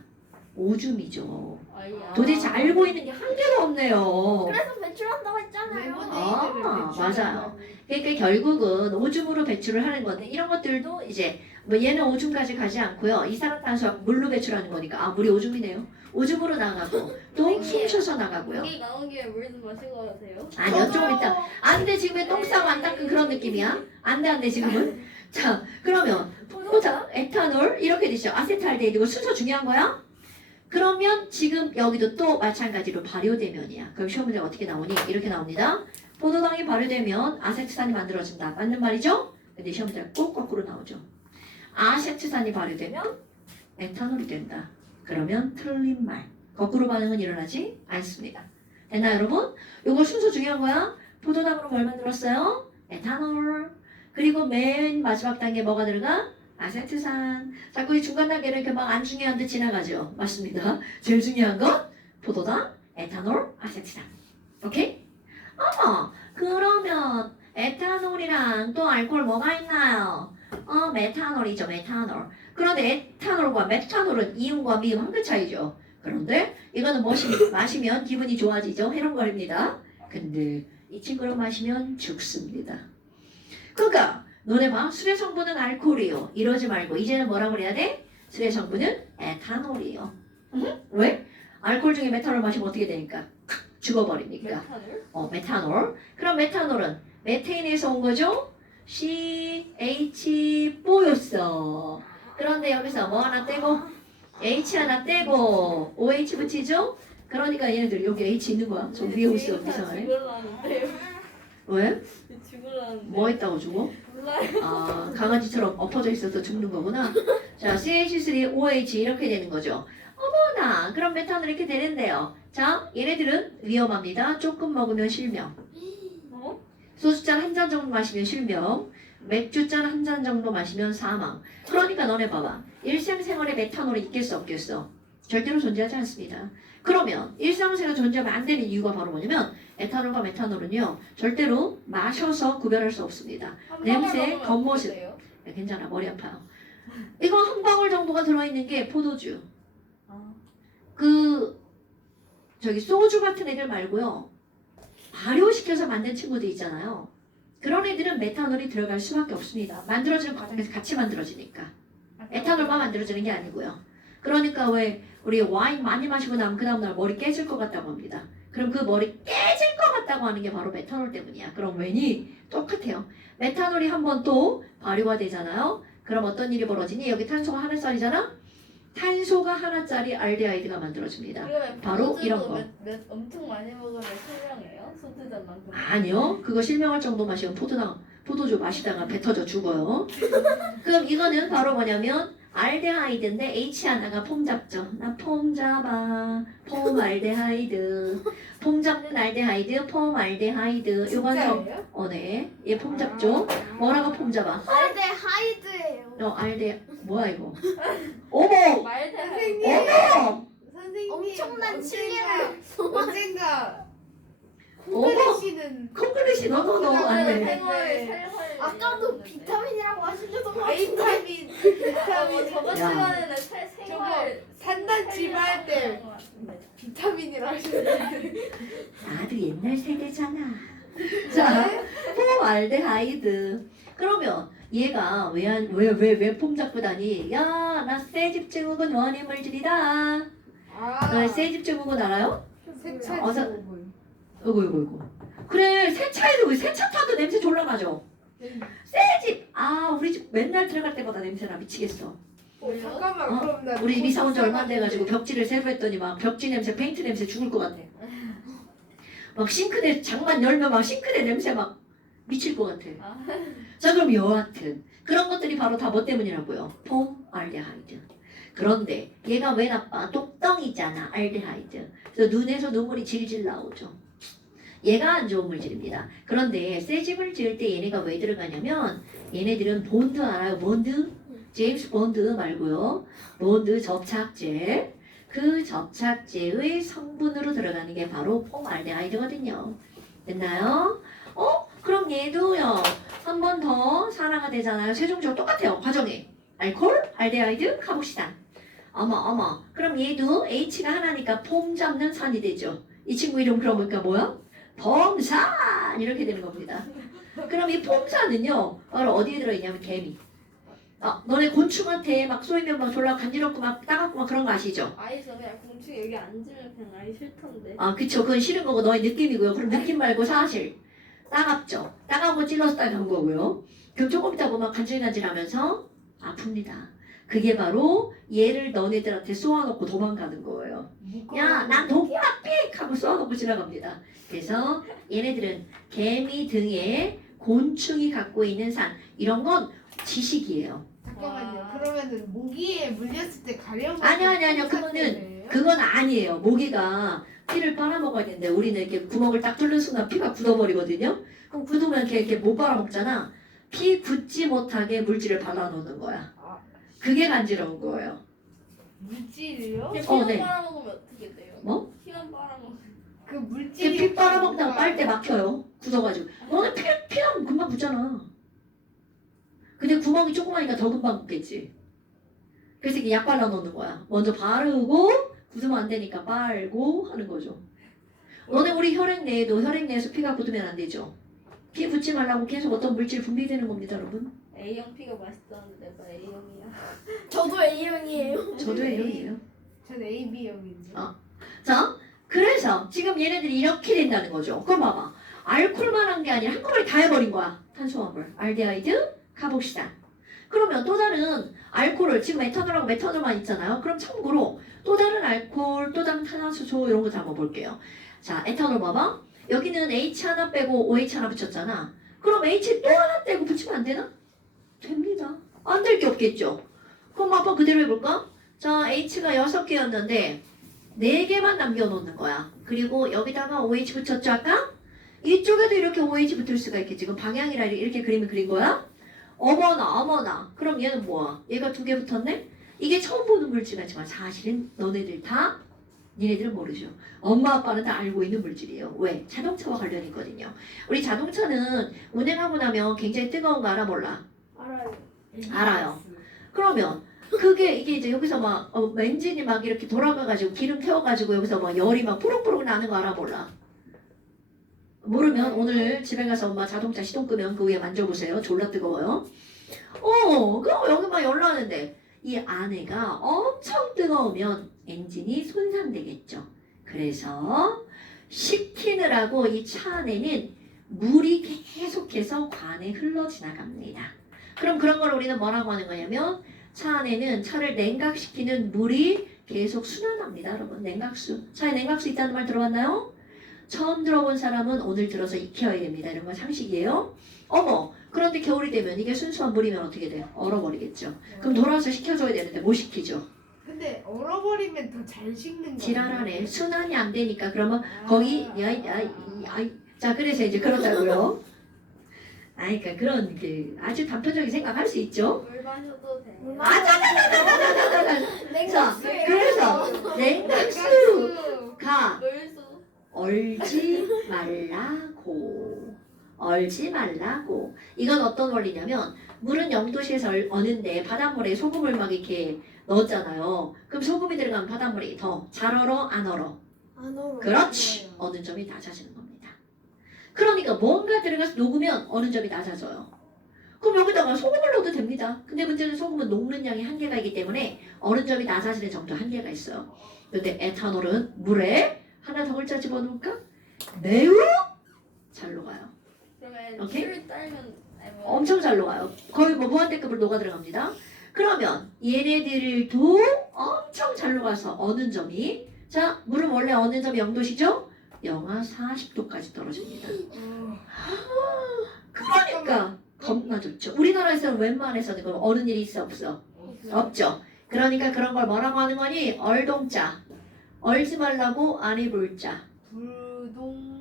오줌이죠. 아이야. 도대체 알고 있는 게 한 개도 없네요. 그래서 배출한다고 했잖아요. 아, 맞아요. 그러니까 결국은 오줌으로 배출을 하는 건데 이런 것들도 이제 뭐 얘는 오줌까지 가지 않고요. 이산화탄소가 물로 배출하는 거니까 아 물이 오줌이네요. 오줌으로 나가고 또 숨 쉬어서 나가고요. 고기 나온 김에 물 좀 마시고 가세요. 아니요 조금 있다. 안돼 지금 똥 싸고 안 닦은 그런 느낌이야. 안돼 지금은. 자 그러면 보자 에탄올 이렇게 되죠. 아세트알데히드고 순서 중요한 거야. 그러면 지금 여기도 또 마찬가지로 발효되면이야. 그럼 시험 문제가 어떻게 나오니? 이렇게 나옵니다. 포도당이 발효되면 아세트산이 만들어진다. 맞는 말이죠? 근데 시험 문제가 꼭 거꾸로 나오죠. 아세트산이 발효되면 에탄올이 된다. 그러면 틀린 말. 거꾸로 반응은 일어나지 않습니다. 됐나요, 여러분? 요거 순서 중요한 거야. 포도당으로 뭘 만들었어요? 에탄올. 그리고 맨 마지막 단계 뭐가 들어가? 아세트산. 자꾸 이 중간 단계를 이렇게 막 안 중요한 듯 지나가죠. 맞습니다. 제일 중요한 건 포도당, 에탄올, 아세트산. 오케이? 그러면 에탄올이랑 또 알코올 뭐가 있나요? 메탄올이죠, 메탄올. 그런데 에탄올과 메탄올은 이음과 미음 한 끗 차이죠. 그런데 이거는 마시면 기분이 좋아지죠. 해롱거립니다. 근데 이 친구를 마시면 죽습니다. 그러니까 너네 봐. 술의 성분은 알코올이요. 이러지 말고 이제는 뭐라고 그래야 돼? 술의 성분은 에탄올이요. 왜? 알코올 중에 메탄올 마시면 어떻게 되니까? 죽어버리니까. 메탄올? 메탄올. 그럼 메탄올은 메테인에서 온 거죠? CH4였어. 그런데 여기서 뭐 하나 떼고 H 하나 떼고 OH 붙이죠? 그러니까 얘네들 여기 H 있는 거야. 저 위에 있어. 이상하네. 죽으라는데요. 왜? 죽으라는데. 뭐 있다고 죽어? 몰라요. 아, 강아지처럼 엎어져 있어서 죽는 거구나. 자, CH3OH 이렇게 되는 거죠. 어머나, 그럼 메탄올 이렇게 되는데요. 자, 얘네들은 위험합니다. 조금 먹으면 실명. 어? 소주잔 한 잔 정도 마시면 실명. 맥주잔 한 잔 정도 마시면 사망. 그러니까 너네 봐봐. 일상생활에 메탄올이 있겠어 없겠어? 절대로 존재하지 않습니다. 그러면 일상생활에 존재하면 안 되는 이유가 바로 뭐냐면 에탄올과 메탄올은요. 절대로 마셔서 구별할 수 없습니다. 냄새, 겉모습. 야, 괜찮아, 머리 아파요. 이거 한 방울 정도가 들어있는 게 포도주. 아. 저기 소주 같은 애들 말고요. 발효시켜서 만든 친구들 있잖아요. 그런 애들은 메탄올이 들어갈 수밖에 없습니다. 만들어지는 과정에서 같이 만들어지니까. 에탄올만 만들어지는 게 아니고요. 그러니까 왜 우리 와인 많이 마시고 나면 그 다음날 머리 깨질 것 같다고 합니다. 그럼 그 머리 깨질 것 같다고 하는 게 바로 메탄올 때문이야. 그럼 왜니? 똑같아요. 메탄올이 한 번 또 발효가 되잖아요. 그럼 어떤 일이 벌어지니? 여기 탄소가 하나짜리잖아? 탄소가 하나짜리 알데하이드가 만들어집니다. 이거 왜 바로 포도주도 이런 거. 엄청 많이 먹으면 실명해요? 소주잔만큼. 아니요. 그거 실명할 정도 마시면 포도주 마시다가 배 터져 죽어요. 그럼 이거는 바로 뭐냐면 알데하이드인데 H 하나가 폼 잡죠. 나 폼 잡아. 폼 알데하이드. 폼 잡는 알데하이드, 폼 알데하이드. 요건 좀 진짜예요? 네. 얘 폼 잡죠. 뭐라고 폼 잡아? 알데 하이드예요. 알데 뭐야 이거? 어머! 말대할 어머! 선생님 엄청난 실력을 언젠가 어머! 콩그레시는 콩글리시 너너너 안 돼. 네. 아까도 비타민이라고 하시려던 거 같은데. 바이타민 저번 야. 시간에는 생활 산단집 할때 비타민이라 하셨는데 나도 옛날 세대잖아. 자, 폼알데하이드. 그러면 얘가 왜폼 잡고 다니? 야, 나 세집 증후군 원인 물질이다. 세집 증후군 알아요? 세차 어서- 증후군. 이거. 그래, 세차에도 세차 타도 냄새 졸라 나죠. 세집. 아, 우리 집 맨날 들어갈 때마다 냄새나 미치겠어. 잠깐만 어? 그럼 나 우리 집 이사 온 지 얼마 안 고 돼가지고 벽지를 새로 했더니 막 벽지 냄새, 페인트 냄새 죽을 것 같아. 막 싱크대 장만 열면 막 싱크대 냄새 막 미칠 것 같아. 자, 그럼 여하튼 그런 것들이 바로 다 뭐 때문이라고요? 폼 알데하이드. 그런데 얘가 왜 나빠? 똑덩이잖아, 알데하이드. 그래서 눈에서 눈물이 질질 나오죠. 얘가 안 좋은 물질입니다. 그런데 새 집을 지을 때 얘네가 왜 들어가냐면 얘네들은 본드 알아요? 본드? 제임스 본드 말고요. 본드 접착제. 그 접착제의 성분으로 들어가는 게 바로 폼알데하이드거든요. 됐나요? 그럼 얘도요. 한 번 더 산화가 되잖아요. 최종적으로 똑같아요. 과정이. 알코올, 알데하이드, 카복시단. 어머. 그럼 얘도 H가 하나니까 폼 잡는 산이 되죠. 이 친구 이름 그러니까 뭐야? 폼산! 이렇게 되는 겁니다. 그럼 이 폼산은요. 바로 어디에 들어있냐면 개미. 너네 곤충한테 막 쏘이면 막 졸라 간지럽고 막 따갑고 막 그런 거 아시죠? 아이서 그냥 공충 여기 앉으면 그냥 아이 싫던데. 그쵸. 그건 싫은 거고 너의 느낌이고요. 그럼 느낌 말고 사실. 따갑죠. 따가고 찔러서 따가운 거고요. 그럼 조금 있다 보면 간질간질하면서 아픕니다. 그게 바로 얘를 너네들한테 쏘아놓고 도망가는 거예요. 야, 난 독이야, 삑! 하고 쏘아놓고 지나갑니다. 그래서 얘네들은 개미 등에 곤충이 갖고 있는 산. 이런 건 지식이에요. 잠깐만요. 와. 그러면은 모기에 물렸을 때 가려운 아니요. 그건 아니에요. 모기가 피를 빨아먹어야 되는데 우리는 이렇게 구멍을 딱 뚫는 순간 피가 굳어버리거든요. 그럼 굳으면 이렇게 못 빨아먹잖아. 피 굳지 못하게 물질을 발라놓는 거야. 그게 간지러운 거예요. 물질이요? 피만 네. 빨아먹으면 어떻게 돼요? 뭐? 피만 빨아먹으면. 그 이렇게 물질이 피 빨아먹다가 빨대 막혀요. 굳어가지고. 너는 피나면 금방 굳잖아. 근데 구멍이 조그마니까 더 금방 굳겠지. 그래서 이렇게 약 발라놓는 거야. 먼저 바르고 굳으면 안 되니까 빨고 하는 거죠. 너네 우리 혈액 내에서 피가 굳으면 안 되죠. 피 굳지 말라고 계속 어떤 물질 분비되는 겁니다, 여러분. A형 피가 맛있다는데 내가 A형이야. 저도 A형이에요. 저도 A형이에요. 전 AB형인데. 자, 그래서 지금 얘네들이 이렇게 된다는 거죠. 그럼 봐봐. 알코올만 한 게 아니라 한꺼번에 다 해버린 거야. 탄수화물. 알데하이드, 카복시단. 그러면 또 다른 알코올을 지금 에탄올하고 메탄올만 있잖아요. 그럼 참고로 또 다른 알코올, 또 다른 탄화수소 이런 거 잡아볼게요. 자, 에탄올 봐봐. 여기는 H 하나 빼고 OH 하나 붙였잖아. 그럼 H 또 하나 떼고 붙이면 안 되나? 됩니다. 안 될 게 없겠죠. 그럼 한번 그대로 해볼까? 자, H가 6개였는데 4개만 남겨놓는 거야. 그리고 여기다가 OH 붙였죠 아까? 이쪽에도 이렇게 OH 붙을 수가 있겠지. 지금 방향이라 이렇게 그림을 그린 거야? 어머나. 그럼 얘는 뭐야? 얘가 2개 붙었네? 이게 처음 보는 물질 같지만 사실은 너네들 다 니네들은 모르죠. 엄마 아빠는 다 알고 있는 물질이에요. 왜? 자동차와 관련이 있거든요. 우리 자동차는 운행하고 나면 굉장히 뜨거운 거 알아 몰라? 알아요. 그러면 그게 이게 이제 여기서 막 엔진이 막 이렇게 돌아가가지고 기름 태워가지고 여기서 막 열이 막 푸룩푸룩 나는 거 알아 몰라? 모르면 오늘 집에 가서 엄마 자동차 시동 끄면 그 위에 만져보세요. 졸라 뜨거워요. 그럼 여기 막 열 나는데 이 안에가 엄청 뜨거우면 엔진이 손상되겠죠. 그래서 식히느라고 이 차 안에는 물이 계속해서 관에 흘러 지나갑니다. 그럼 그런 걸 우리는 뭐라고 하는 거냐면 차 안에는 차를 냉각시키는 물이 계속 순환합니다. 여러분 냉각수. 차에 냉각수 있다는 말 들어봤나요? 처음 들어본 사람은 오늘 들어서 익혀야 됩니다. 이런 건 상식이에요. 어머 그런데 겨울이 되면 이게 순수한 물이면 어떻게 돼요? 얼어버리겠죠. 그럼 돌아서 식혀줘야 되는데 못 식히죠. 근데 얼어버리면 더 잘 식는 거. 지랄하네. 순환이 안 되니까 그러면 거기 자 그래서 이제 그렇다고요. 그러니까 그런 그 아주 단편적인 생각할 수 있죠. 물 마셔도 돼요. 자 그래서 냉각수가 물수. 얼지 말라고. 이건 어떤 원리냐면 물은 0도씨에서 어는데 바닷물에 소금을 막 이렇게 넣었잖아요. 그럼 소금이 들어가면 바닷물이 더 잘 얼어 안 얼어? 안 얼어. 그렇지. 어느 점이 낮아지는 겁니다. 그러니까 뭔가 들어가서 녹으면 어느 점이 낮아져요. 그럼 여기다가 소금을 넣어도 됩니다. 근데 문제는 소금은 녹는 양이 한계가 있기 때문에 어느 점이 낮아지는 정도 한계가 있어요. 근데 에탄올은 물에 하나 더 글자 집어넣을까? 매우 잘 녹아요. 그러면 오케이? 술 딸면 엄청 잘 녹아요. 거의 뭐 무한대급으로 녹아 들어갑니다. 그러면 얘네들도 엄청 잘 녹아서 어느 점이 자 물은 원래 어느 점이 0도시죠? 영하 40도까지 떨어집니다. 그러니까 겁나 좋죠. 우리나라에서는 웬만해서는 그럼 어느 일이 있어 없어? 없죠. 그러니까 그런 걸 뭐라고 하는 거니? 얼동자. 얼지 말라고 안 입을 자. 부동.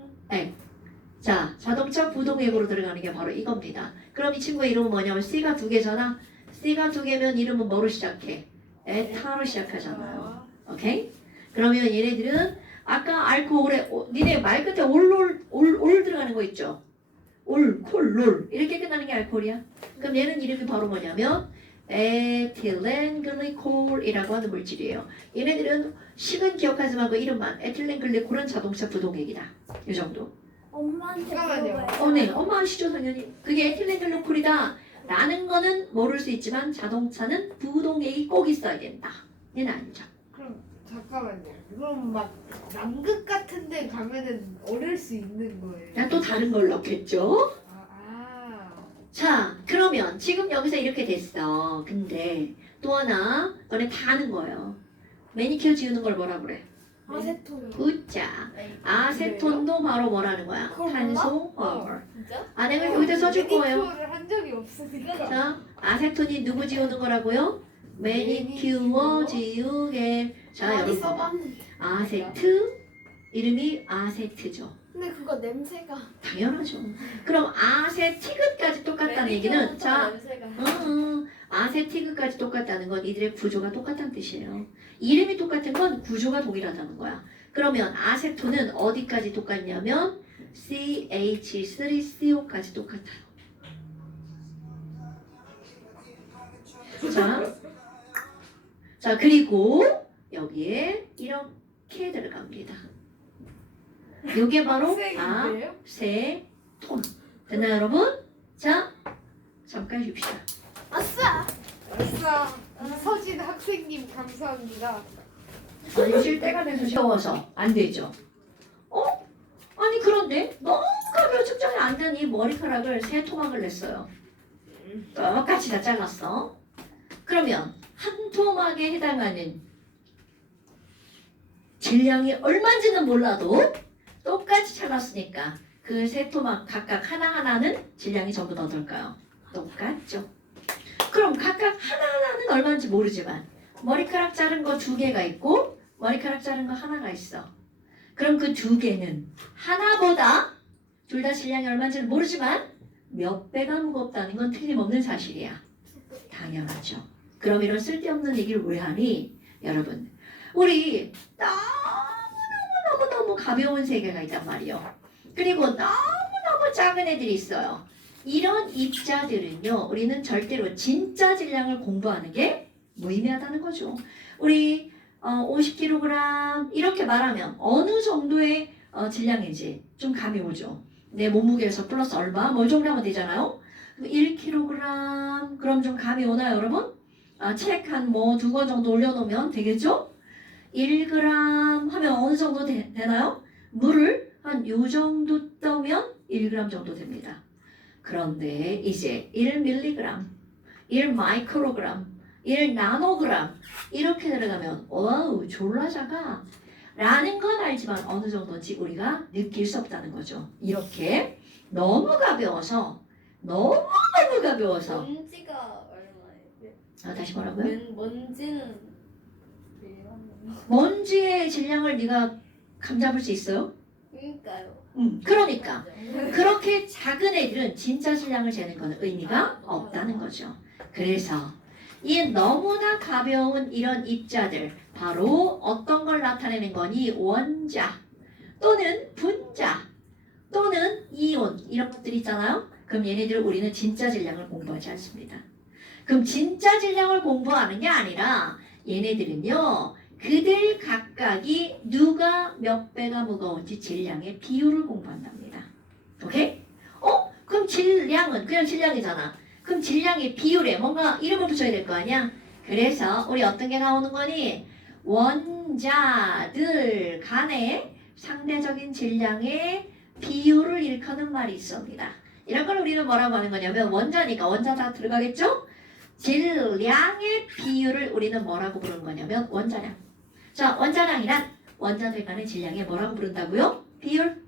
자, 자동차 부동액으로 들어가는 게 바로 이겁니다. 그럼 이 친구의 이름은 뭐냐면 C가 두 개잖아. C가 두 개면 이름은 뭐로 시작해? 에타로 시작하잖아요. 오케이? 그러면 얘네들은 아까 알코올에 니네 말 끝에 올 들어가는 거 있죠? 올, 콜, 롤 이렇게 끝나는 게 알코올이야. 그럼 얘는 이름이 바로 뭐냐면 에틸렌글리콜이라고 하는 물질이에요. 얘네들은 식은 기억하지 말고 이름만 에틸렌글리콜은 자동차 부동액이다. 이 정도. 엄마한테 잠깐만요. 물어봐요. 네, 엄마 아시죠 당연히. 그게 에틸렌글리콜이다 라는 거는 모를 수 있지만 자동차는 부동액이 꼭 있어야 된다. 얘는 아니죠. 그럼 잠깐만요. 그럼 막 남극 같은 데 가면은 얼을 수 있는 거예요. 그냥 또 다른 걸 넣겠죠. 자, 그러면 지금 여기서 이렇게 됐어. 근데 또 하나 너네 다 아는 거예요. 매니큐어 지우는 걸 뭐라 그래? 아세톤. 굿자. 아세톤도 바로 뭐라는 거야? 그걸 탄소 화합. 진짜? 안행을 여기다 써줄 거예요. 매니큐어를 한 적이 없으니까. 자, 아세톤이 누구 지우는 거라고요? 매니큐어 지우개. 자, 많이 여러분 봐봐. 써봤는데. 아세트 이름이 아세트죠. 근데 그거 냄새가. 당연하죠. 그럼 아세티그까지 똑같다는 얘기는 자, 냄새가. 아세티그까지 똑같다는 건 이들의 구조가 똑같다는 뜻이에요. 이름이 똑같은 건 구조가 동일하다는 거야. 그러면 아세톤은 어디까지 똑같냐면 CH3CO까지 똑같아요. 자 그리고 여기에 이렇게 들어갑니다. 이게 바로 아세톤. 됐나요 여러분? 자 잠깐 쉽시다. 아싸. 아싸. 이서진 학생님 감사합니다. 아니 쉴 때가 돼서 쉬워서 안 되죠. 아니 그런데 너무 가벼워 측정이 안 되니 머리카락을 3토막을 냈어요. 똑같이 다 잘랐어. 그러면 한 토막에 해당하는 질량이 얼마인지는 몰라도 똑같이 잘랐으니까 그 3토막 각각 하나하나는 질량이 전부 다 어떨까요? 똑같죠. 그럼 각각 하나하나는 얼마인지 모르지만 머리카락 자른 거 2개가 있고 머리카락 자른 거 하나가 있어. 그럼 그 2개는 하나보다 둘 다 질량이 얼마인지는 모르지만 몇 배가 무겁다는 건 틀림없는 사실이야. 당연하죠. 그럼 이런 쓸데없는 얘기를 왜 하니? 여러분 우리 너무너무 가벼운 세계가 있단 말이에요. 그리고 너무너무 작은 애들이 있어요. 이런 입자들은요 우리는 절대로 진짜 질량을 공부하는 게 무의미하다는 거죠. 우리 50kg 이렇게 말하면 어느 정도의 질량인지 좀 감이 오죠. 내 몸무게에서 플러스 얼마 뭐 이 정도 하면 되잖아요. 1kg 그럼 좀 감이 오나요 여러분? 책 한 뭐 2권 정도 올려놓으면 되겠죠? 1g 하면 어느 정도 되나요? 물을 한 요 정도 떠면 1g 정도 됩니다. 그런데 이제 1mg, 1마이크로그램, 1나노그램 이렇게 들어가면 와우 졸라 작아 라는 건 알지만 어느 정도인지 우리가 느낄 수 없다는 거죠. 이렇게 너무 가벼워서 먼지가 얼마예요? 다시 뭐라고요? 먼지는 얼마예요? 먼지의 질량을 네가 감잡을 수 있어요? 그러니까요. 그러니까 그렇게 작은 애들은 진짜 질량을 재는 건 의미가 없다는 거죠. 그래서 이 너무나 가벼운 이런 입자들 바로 어떤 걸 나타내는 거니? 원자 또는 분자 또는 이온 이런 것들 있잖아요. 그럼 얘네들 우리는 진짜 질량을 공부하지 않습니다. 그럼 진짜 질량을 공부하는 게 아니라 얘네들은요. 그들 각각이 누가 몇 배가 무거운지 질량의 비율을 공부한답니다. 오케이? 그럼 질량은 그냥 질량이잖아. 그럼 질량의 비율에 뭔가 이름을 붙여야 될 거 아니야? 그래서 우리 어떤 게 나오는 거니? 원자들 간의 상대적인 질량의 비율을 일컫는 말이 있습니다. 이런 걸 우리는 뭐라고 하는 거냐면 원자니까 원자 다 들어가겠죠? 질량의 비율을 우리는 뭐라고 부르는 거냐면 원자량. 자, 원자량이란 원자들 간의 질량에 뭐라고 부른다고요? 비율.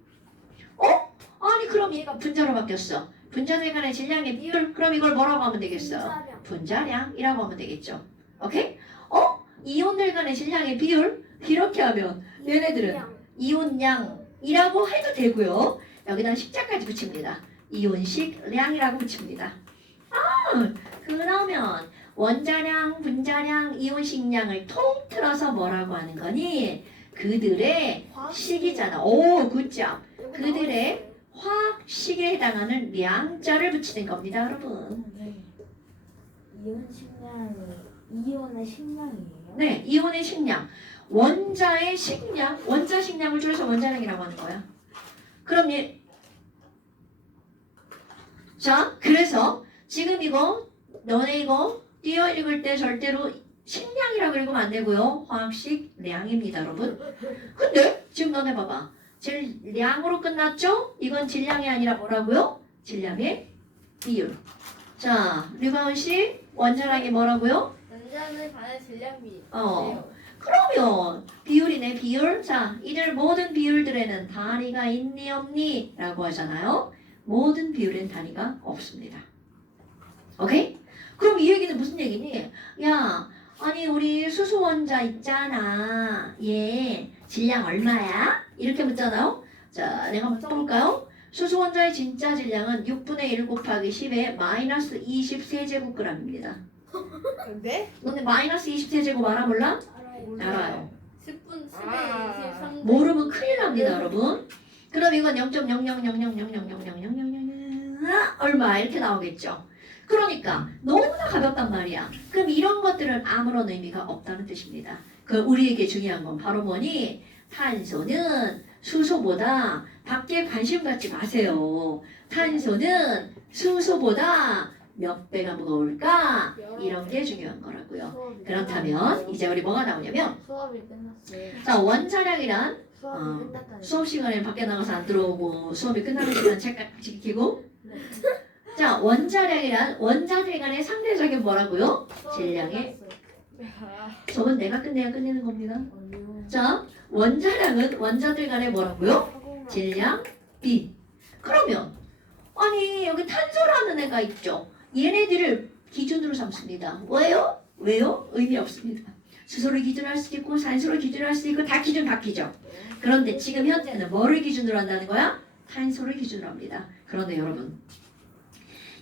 아니 그럼 얘가 분자로 바뀌었어. 분자들 간의 질량의 비율. 그럼 이걸 뭐라고 하면 되겠어? 분자량이라고 하면 되겠죠. 오케이? 이온들 간의 질량의 비율. 이렇게 하면 얘네들은 이온량이라고 해도 되고요. 여기다 식자까지 붙입니다. 이온식량이라고 붙입니다. 그러면 원자량, 분자량, 이온식량을 통틀어서 뭐라고 하는 거니? 그들의 식이잖아. 오, 굿잡. 그들의 화학식에 해당하는 량자를 붙이는 겁니다, 여러분. 이온 식량이 이온의 식량이에요? 네, 이온의 식량. 원자의 식량, 원자 식량을 줄여서 원자량이라고 하는 거야. 그럼 자, 그래서 지금 너네 이거 띄어 읽을 때 절대로 식량이라고 읽으면 안 되고요. 화학식량입니다, 여러분. 근데 지금 너네 봐봐. 질량으로 끝났죠? 이건 질량이 아니라 뭐라고요? 질량의 비율. 자, 류가은 씨 원자량이 뭐라고요? 원자들 간의 질량비. 그러면 비율이네, 비율. 자, 이들 모든 비율들에는 단위가 있니 없니? 라고 하잖아요. 모든 비율엔 단위가 없습니다. 오케이? 그럼 이 얘기는 무슨 얘기니? 야, 아니 우리 수소 원자 있잖아. 얘 질량 얼마야? 이렇게 묻잖아요. 자, 내가 한번 써볼까요? 수소 원자의 진짜 질량은 6분의 1 곱하기 10의 마이너스 20세제곱g입니다. 근데 너네 마이너스 20세제곱 알아 몰라? 알아요. 10분 10에 23. 모르면 큰일 납니다, 여러분. 그럼 이건 0.0000000000000 얼마 이렇게 나오겠죠. 그러니까 너무나 가볍단 말이야. 그럼 이런 것들은 아무런 의미가 없다는 뜻입니다. 그 우리에게 중요한 건 바로 뭐니? 탄소는 수소보다 밖에 관심 갖지 마세요. 탄소는 수소보다 몇 배가 무거울까? 이런 게 중요한 거라고요. 그렇다면 이제 우리 뭐가 나오냐면 수업이 끝났어요. 자, 원자량이란 수업이 끝났다는 수업 시간에 밖에 나가서 안 들어오고 수업이 끝나는 시간 책 지키고 자, 원자량이란 원자들 간의 상대적인 뭐라고요? 질량의 저건 내가 끝내야 끝내는 겁니다. 자, 원자량은 원자들 간의 뭐라고요? 질량 B. 그러면 아니 여기 탄소라는 애가 있죠. 얘네들을 기준으로 삼습니다. 왜요? 의미 없습니다. 수소를 기준으로 할 수도 있고 산소를 기준으로 할 수도 있고 다 기준 바뀌죠. 그런데 지금 현재는 뭐를 기준으로 한다는 거야? 탄소를 기준으로 합니다. 그런데 여러분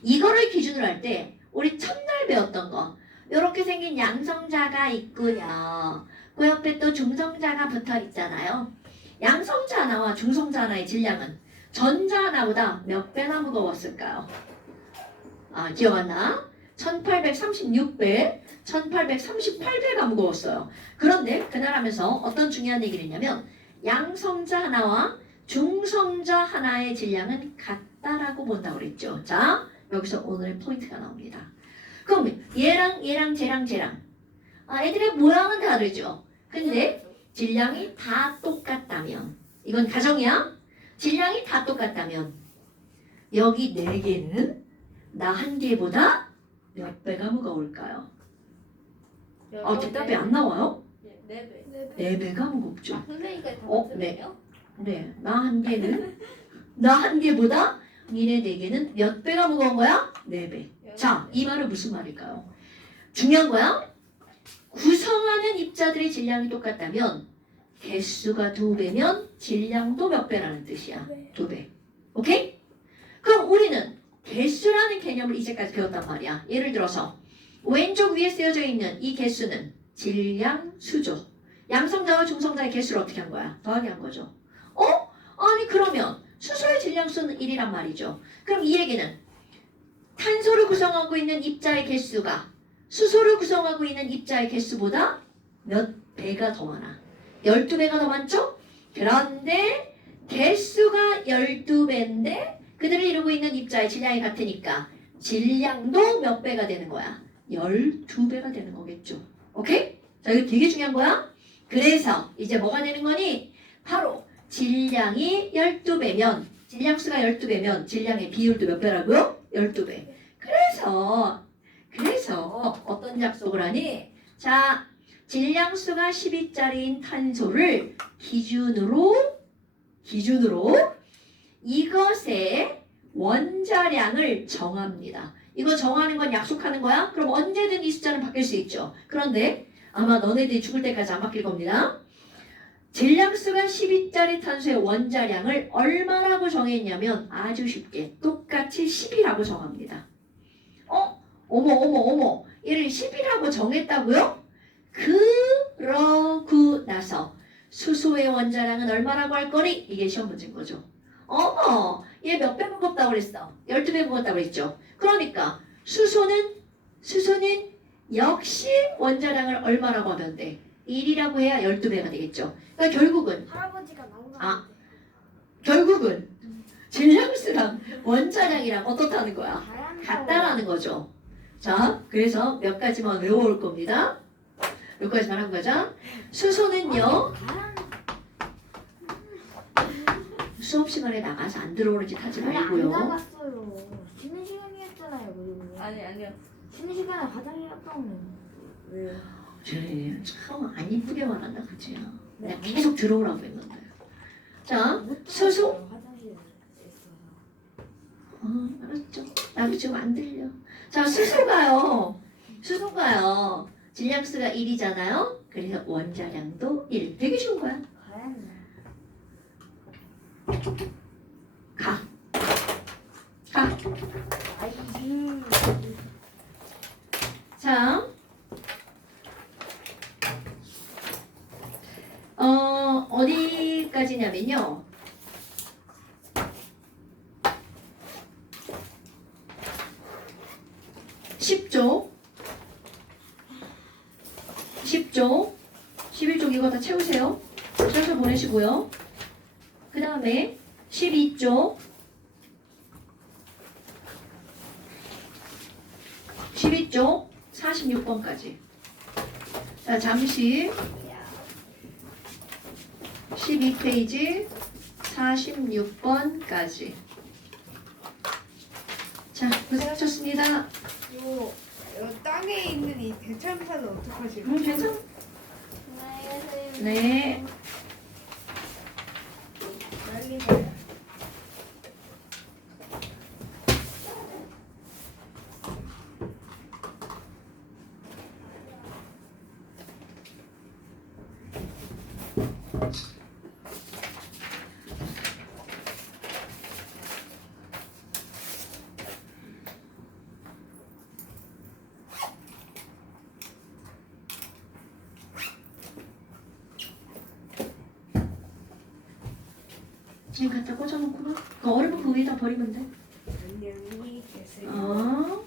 이거를 기준으로 할 때 우리 첫날 배웠던 거 이렇게 생긴 양성자가 있고요. 그 옆에 또 중성자가 붙어 있잖아요. 양성자 하나와 중성자 하나의 질량은 전자 하나보다 몇 배나 무거웠을까요? 기억 안 나? 1836배, 1838배가 무거웠어요. 그런데 그날 하면서 어떤 중요한 얘기를 했냐면 양성자 하나와 중성자 하나의 질량은 같다라고 본다고 그랬죠. 자, 여기서 오늘의 포인트가 나옵니다. 그럼 얘랑 쟤랑 애들의 모양은 다르죠. 근데 질량이 다 똑같다면 이건 가정이야. 질량이 다 똑같다면 여기 4개는 나 한 개보다 몇 배가 무거울까요? 대답이 안 나와요? 네 배. 4배가 무겁죠. 아, 선생님까지 다 네. 맞추네요? 네, 나 한 개는 나 한 개보다 니네 4개는 몇 배가 무거운 거야? 4배. 자, 이 말은 무슨 말일까요? 중요한 거야. 구성하는 입자들의 질량이 똑같다면 개수가 2배면 질량도 몇 배라는 뜻이야? 2배. 오케이? 그럼 우리는 개수라는 개념을 이제까지 배웠단 말이야. 예를 들어서 왼쪽 위에 쓰여져 있는 이 개수는 질량 수죠. 양성자와 중성자의 개수를 어떻게 한 거야? 더하기 한 거죠. 아니 그러면 수소의 질량수는 1이란 말이죠. 그럼 이 얘기는 탄소를 구성하고 있는 입자의 개수가 수소를 구성하고 있는 입자의 개수보다 몇 배가 더 많아? 12배가 더 많죠? 그런데 개수가 12배인데 그들을 이루고 있는 입자의 질량이 같으니까 질량도 몇 배가 되는 거야? 12배가 되는 거겠죠. 오케이? 자, 이거 되게 중요한 거야. 그래서 이제 뭐가 되는 거니? 바로 질량이 12배면 질량수가 12배면 질량의 비율도 몇 배라고요? 12배. 그래서 어떤 약속을 하니? 자, 질량수가 12짜리인 탄소를 기준으로 이것의 원자량을 정합니다. 이거 정하는 건 약속하는 거야? 그럼 언제든 이 숫자는 바뀔 수 있죠. 그런데 아마 너네들이 죽을 때까지 안 바뀔 겁니다. 질량수가 12짜리 탄소의 원자량을 얼마라고 정했냐면 아주 쉽게 똑같이 10이라고 정합니다. 어머 얘를 10이라고 정했다고요? 그러고 나서 수소의 원자량은 얼마라고 할 거니? 이게 시험 문제인 거죠. 어머 얘 몇 배 무겁다고 그랬어? 12배 무겁다고 그랬죠. 그러니까 수소는 역시 원자량을 얼마라고 하면 돼? 1이라고 해야 12배가 되겠죠. 그러니까 할아버지가 나온다. 결국은 질량수랑 원자량이랑 어떻다는 거야? 같다라는 거죠. 자, 그래서 몇 가지만 외워올 겁니다. 몇 가지만 한 거죠. 수소는요. 수업 시간에 나가서 안 들어오는 짓 하지 안 말고요. 나갔어요. 쉬는 시간이었잖아요. 그리고 아니요. 쉬는 시간에 화장실 갔다 오면 왜요? 쟤 참 안 이쁘게 말한다, 그치? 내가 계속 들어오라고 했는데. 자, 수소. 화장실에 있어서. 알았죠. 나도 지금 안 들려. 자, 수소가요. 질량수가 1이잖아요. 그래서 원자량도 1. 되게 쉬운 거야. 가야겠네. 가. 아이유. 자, 어디까지냐면요. (10조) 11조 이거 다 채우세요. 철서 보내시고요. 그 다음에 12조 46번까지. 자, 잠시 12페이지 46번까지. 자, 고생하셨습니다. 요 땅에 있는 이 대참사는 어떡하지? 괜찮아? 네. 빨리 가야. 지금 갖다 꽂아놓고 봐. 그 얼음 그 위에다 버리면 돼. 안녕히 계세요.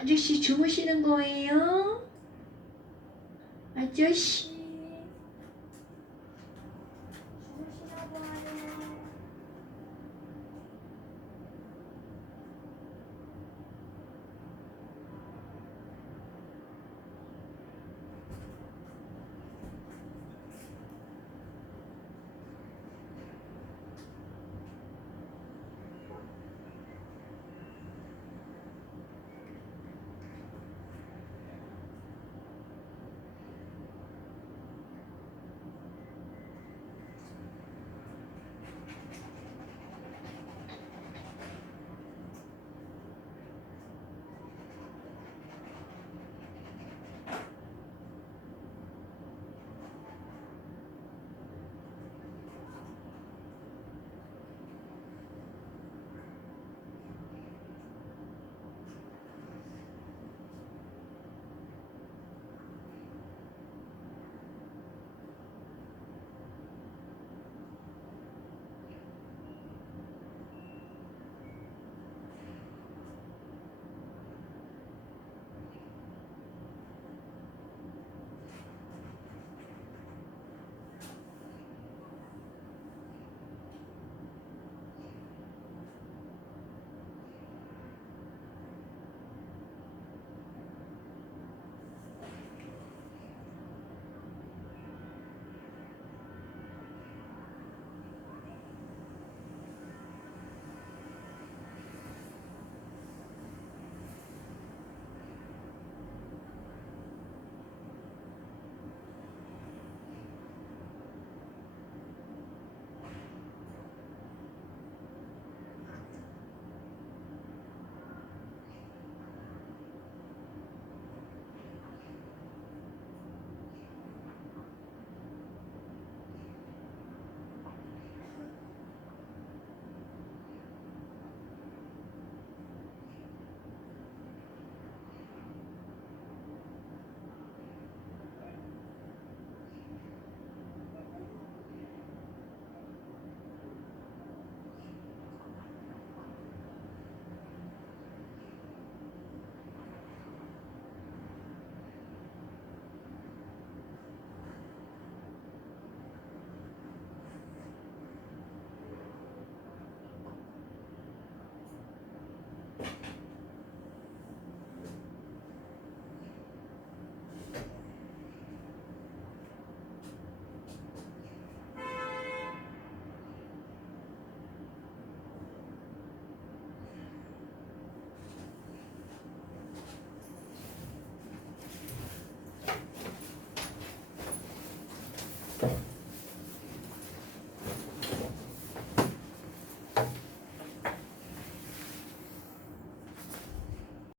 아저씨 주무시는 거예요? 아저씨. 주무시나 봐요.